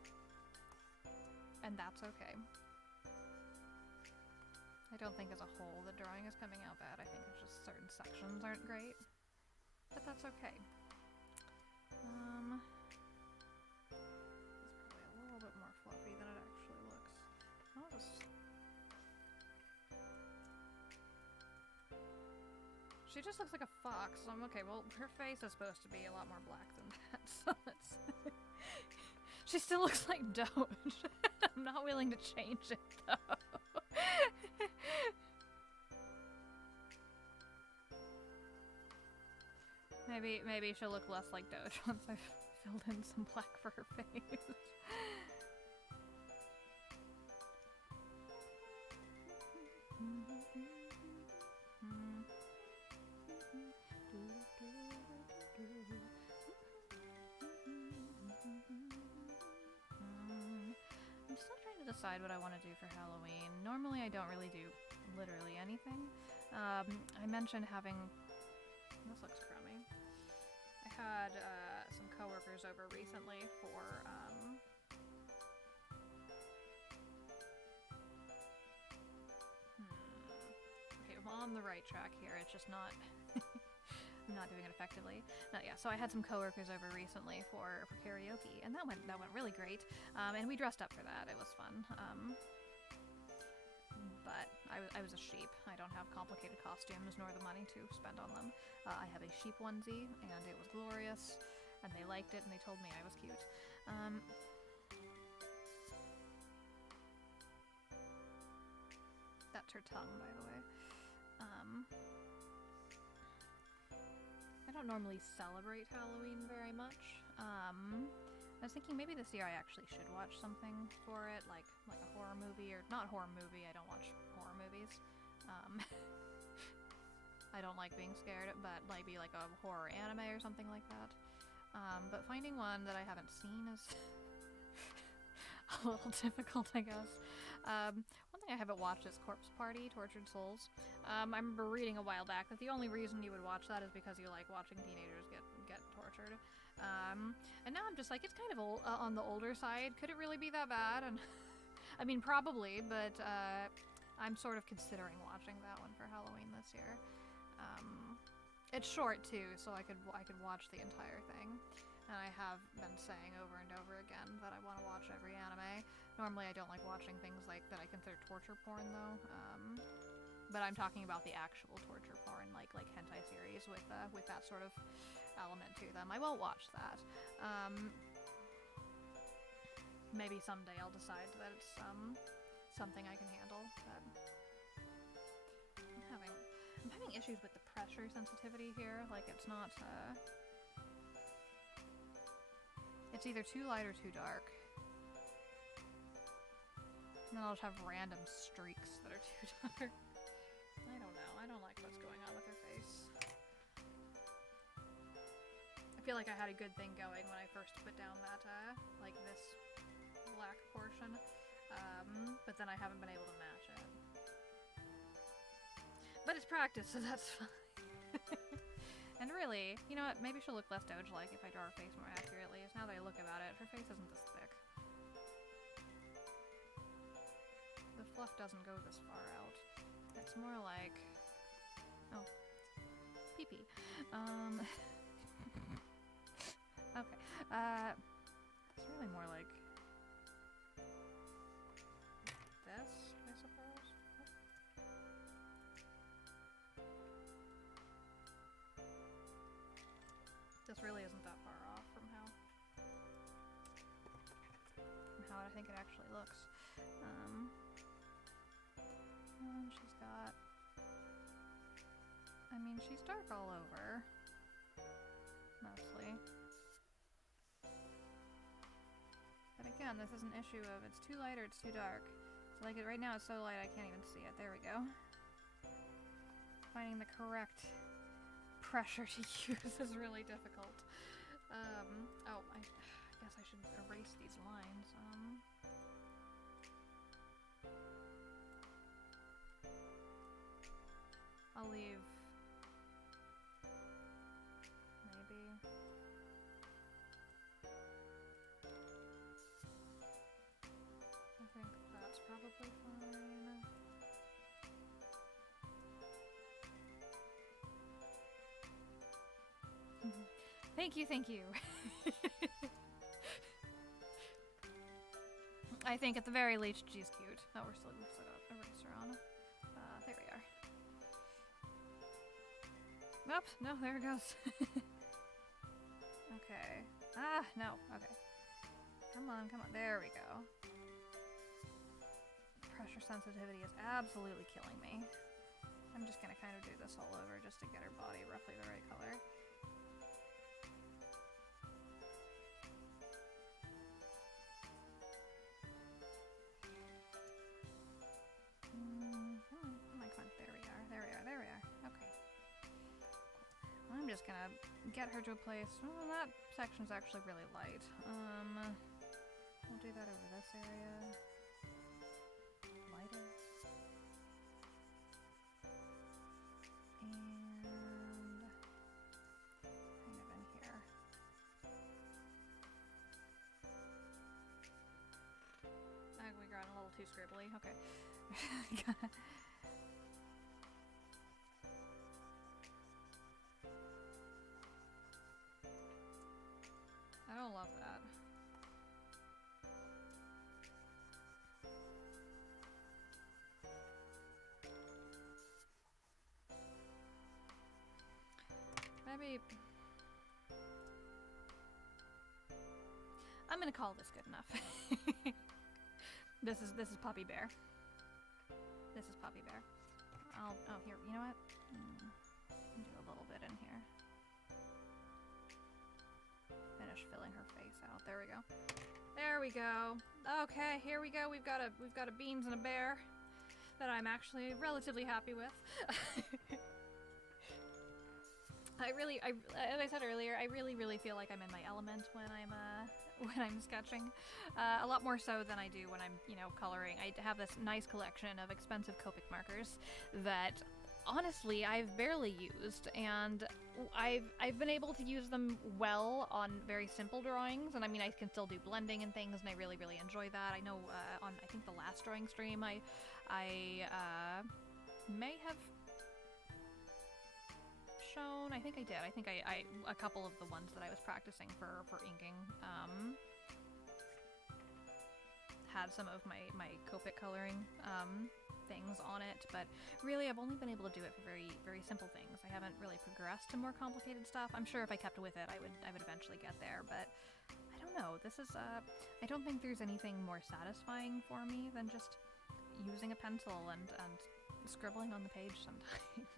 and that's okay. I don't think as a whole the drawing is coming out bad. I think it's just certain sections aren't great, but that's okay. It's probably a little bit more fluffy than it actually looks. I'll just... She just looks like a fox, so I'm okay. Well, her face is supposed to be a lot more black than that, so let's... She still looks like Doge. I'm not willing to change it, though. Maybe she'll look less like Doge once I've filled in some black for her face. I'm still trying to decide what I want to do for Halloween. Normally I don't really do literally anything. I mentioned having... This looks crummy. I had some coworkers over recently for... Okay, I'm on the right track here. It's just not... I'm not doing it effectively. No, yeah, so I had some coworkers over recently for karaoke, and that went really great. And we dressed up for that. It was fun. But I was a sheep. I don't have complicated costumes nor the money to spend on them. I have a sheep onesie, and it was glorious, and they liked it, and they told me I was cute. That's her tongue, by the way. I don't normally celebrate Halloween very much. I was thinking maybe this year I actually should watch something for it, like a horror movie, or not horror movie, I don't watch horror movies. I don't like being scared, but maybe like a horror anime or something like that. But finding one that I haven't seen is a little difficult, I guess. One thing I haven't watched is Corpse Party, Tortured Souls. I remember reading a while back that the only reason you would watch that is because you like watching teenagers get tortured. And now I'm just like, it's kind of on the older side. Could it really be that bad? And I mean, probably, but I'm sort of considering watching that one for Halloween this year. It's short too, so I could watch the entire thing. And I have been saying over and over again that I want to watch every anime. Normally I don't like watching things like that I consider torture porn though. But I'm talking about the actual torture porn, like hentai series with that sort of element to them. I won't watch that. Maybe someday I'll decide that it's something I can handle. But I'm having issues with the pressure sensitivity here. Like it's not. It's either too light or too dark. And then I'll just have random streaks that are too dark. I don't know. I don't like what's going on with her face. I feel like I had a good thing going when I first put down that, like this black portion. But then I haven't been able to match it. But it's practice, so that's fine. And really, you know what, maybe she'll look less Doge-like if I draw her face more accurately. Now that I look about it, her face isn't this thick. The fluff doesn't go this far out. It's more like... oh. Pee-pee. Okay. It's really more like... this, I suppose? This really isn't that far off from how I think it actually looks. And she's got... I mean, she's dark all over. Mostly. But again, this is an issue of it's too light or it's too dark. So like right now it's so light I can't even see it. There we go. Finding the correct pressure to use is really difficult. Oh, I guess I should erase these lines. I'll leave... maybe... I think that's probably fine. Thank you, thank you. I think at the very least she's cute. Oh, we've still got eraser on. There we are. Oops, no, there it goes. Okay. Ah, no, okay. Come on, there we go. Pressure sensitivity is absolutely killing me. I'm just gonna kind of do this all over just to get her body roughly the right color. I'm just gonna get her to a place. Well, that section's actually really light. We'll do that over this area. Lighter. And kind of in here. We got a little too scribbly. Okay. I don't love that. Maybe... I'm gonna call this good enough. This is Puppy Bear. This is Puppy Bear. Oh, here, you know what? Do a little bit in here. Finish filling her face out. There we go. There we go. Okay, here we go. We've got a beans and a bear that I'm actually relatively happy with. As I said earlier, I really feel like I'm in my element when I'm when I'm sketching. A lot more so than I do when I'm, you know, coloring. I have this nice collection of expensive Copic markers that honestly I've barely used, and I've been able to use them well on very simple drawings, and I mean I can still do blending and things, and I really enjoy that. I know on I think the last drawing stream I may have shown, I think I did. I think I a couple of the ones that I was practicing for inking had some of my Copic coloring things on it, but really I've only been able to do it for very simple things. I haven't really progressed to more complicated stuff. I'm sure if I kept with it I would eventually get there, but I don't know. This is I don't think there's anything more satisfying for me than just using a pencil and scribbling on the page sometimes.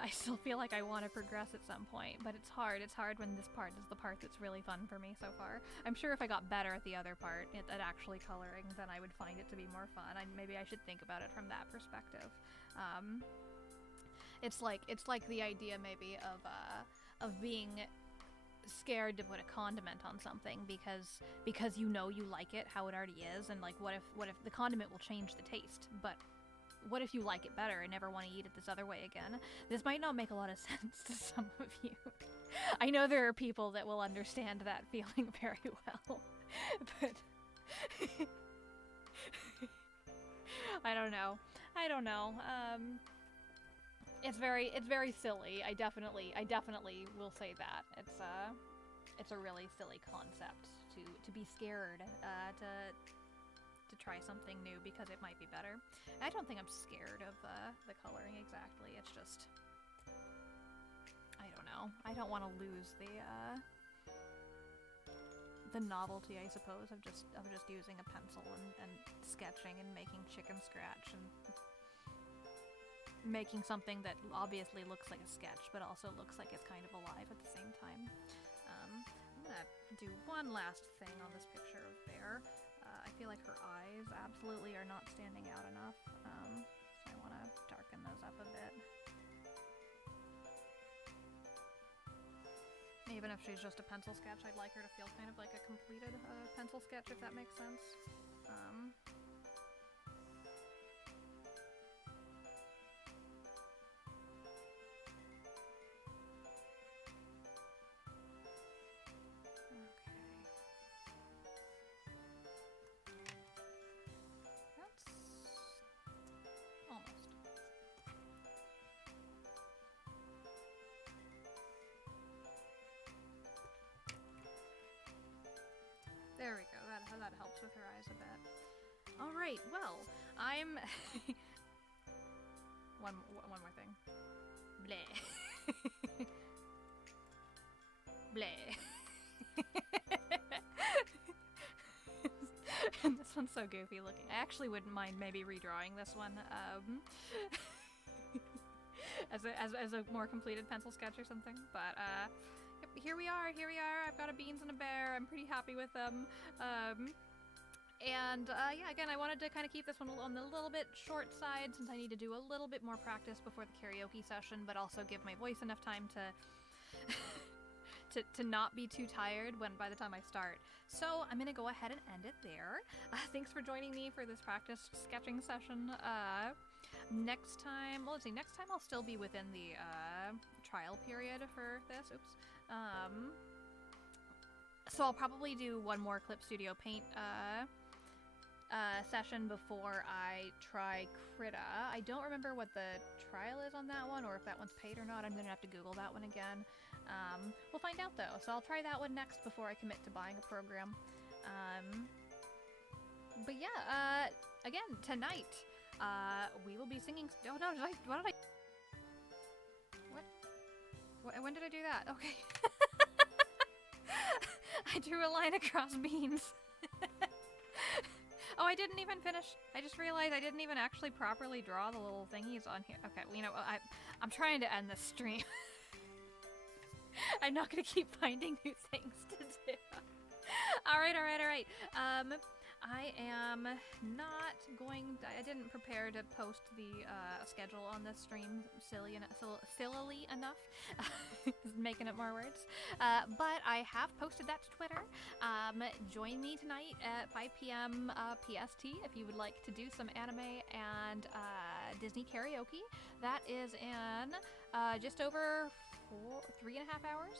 I still feel like I want to progress at some point, but it's hard. It's hard when this part is the part that's really fun for me so far. I'm sure if I got better at the other part, at actually coloring, then I would find it to be more fun. Maybe I should think about it from that perspective. It's like the idea maybe of being scared to put a condiment on something because you know you like it how it already is, and like what if the condiment will change the taste, but what if you like it better and never want to eat it this other way again? This might not make a lot of sense to some of you. I know there are people that will understand that feeling very well, but I don't know. It's very silly. I definitely will say that. It's a really silly concept to be scared to try something new because it might be better. I don't think I'm scared of the coloring exactly. It's just, I don't know. I don't want to lose the novelty, I suppose, of just using a pencil and sketching and making chicken scratch and making something that obviously looks like a sketch but also looks like it's kind of alive at the same time. I'm gonna do one last thing on this picture of Bear. I feel like her eyes absolutely are not standing out enough, so I want to darken those up a bit. Even if she's just a pencil sketch, I'd like her to feel kind of like a completed pencil sketch, if that makes sense. There we go, that helps with her eyes a bit. Alright, well, I'm... one more thing. Bleh. Bleh. This one's so goofy looking. I actually wouldn't mind maybe redrawing this one, as a more completed pencil sketch or something, but, here we are. I've got a beans and a bear. I'm pretty happy with them. Yeah, again, I wanted to kind of keep this one on the little bit short side since I need to do a little bit more practice before the karaoke session, but also give my voice enough time to not be too tired by the time I start. So I'm gonna go ahead and end it there. Thanks for joining me for this practice sketching session. Next time, well, let's see, next time I'll still be within the trial period for this. Oops. So I'll probably do one more Clip Studio Paint session before I try Krita. I don't remember what the trial is on that one, or if that one's paid or not. I'm gonna have to Google that one again. We'll find out though. So I'll try that one next before I commit to buying a program. But yeah, again, tonight, we will be singing. Oh no, what did I? What? When did I do that? Okay. I drew a line across beans. Oh, I didn't even finish. I just realized I didn't even actually properly draw the little thingies on here. Okay, well, you know, I'm trying to end this stream. I'm not gonna keep finding new things to do. Alright. I am not going. I didn't prepare to post the schedule on this stream sillily enough, making up more words. But I have posted that to Twitter. Join me tonight at 5 p.m. PST if you would like to do some anime and Disney karaoke. That is in just over 3.5 hours.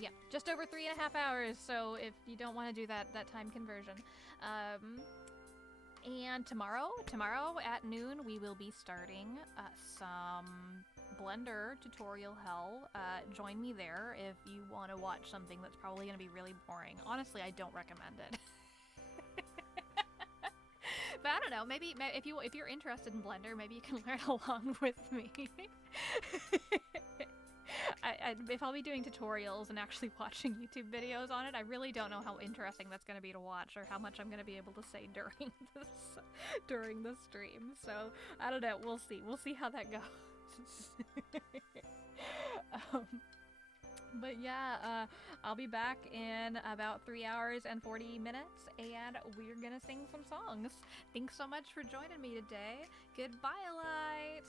Yeah, just over 3.5 hours, so if you don't want to do that time conversion. And tomorrow at noon, we will be starting some Blender tutorial hell. Join me there if you want to watch something that's probably going to be really boring. Honestly, I don't recommend it. But I don't know, maybe if you're interested in Blender, maybe you can learn along with me. If I'll be doing tutorials and actually watching YouTube videos on it, I really don't know how interesting that's going to be to watch or how much I'm going to be able to say during the stream. So I don't know. We'll see. We'll see how that goes. But yeah, I'll be back in about 3 hours and 40 minutes, and we're gonna sing some songs. Thanks so much for joining me today. Goodbye, Light.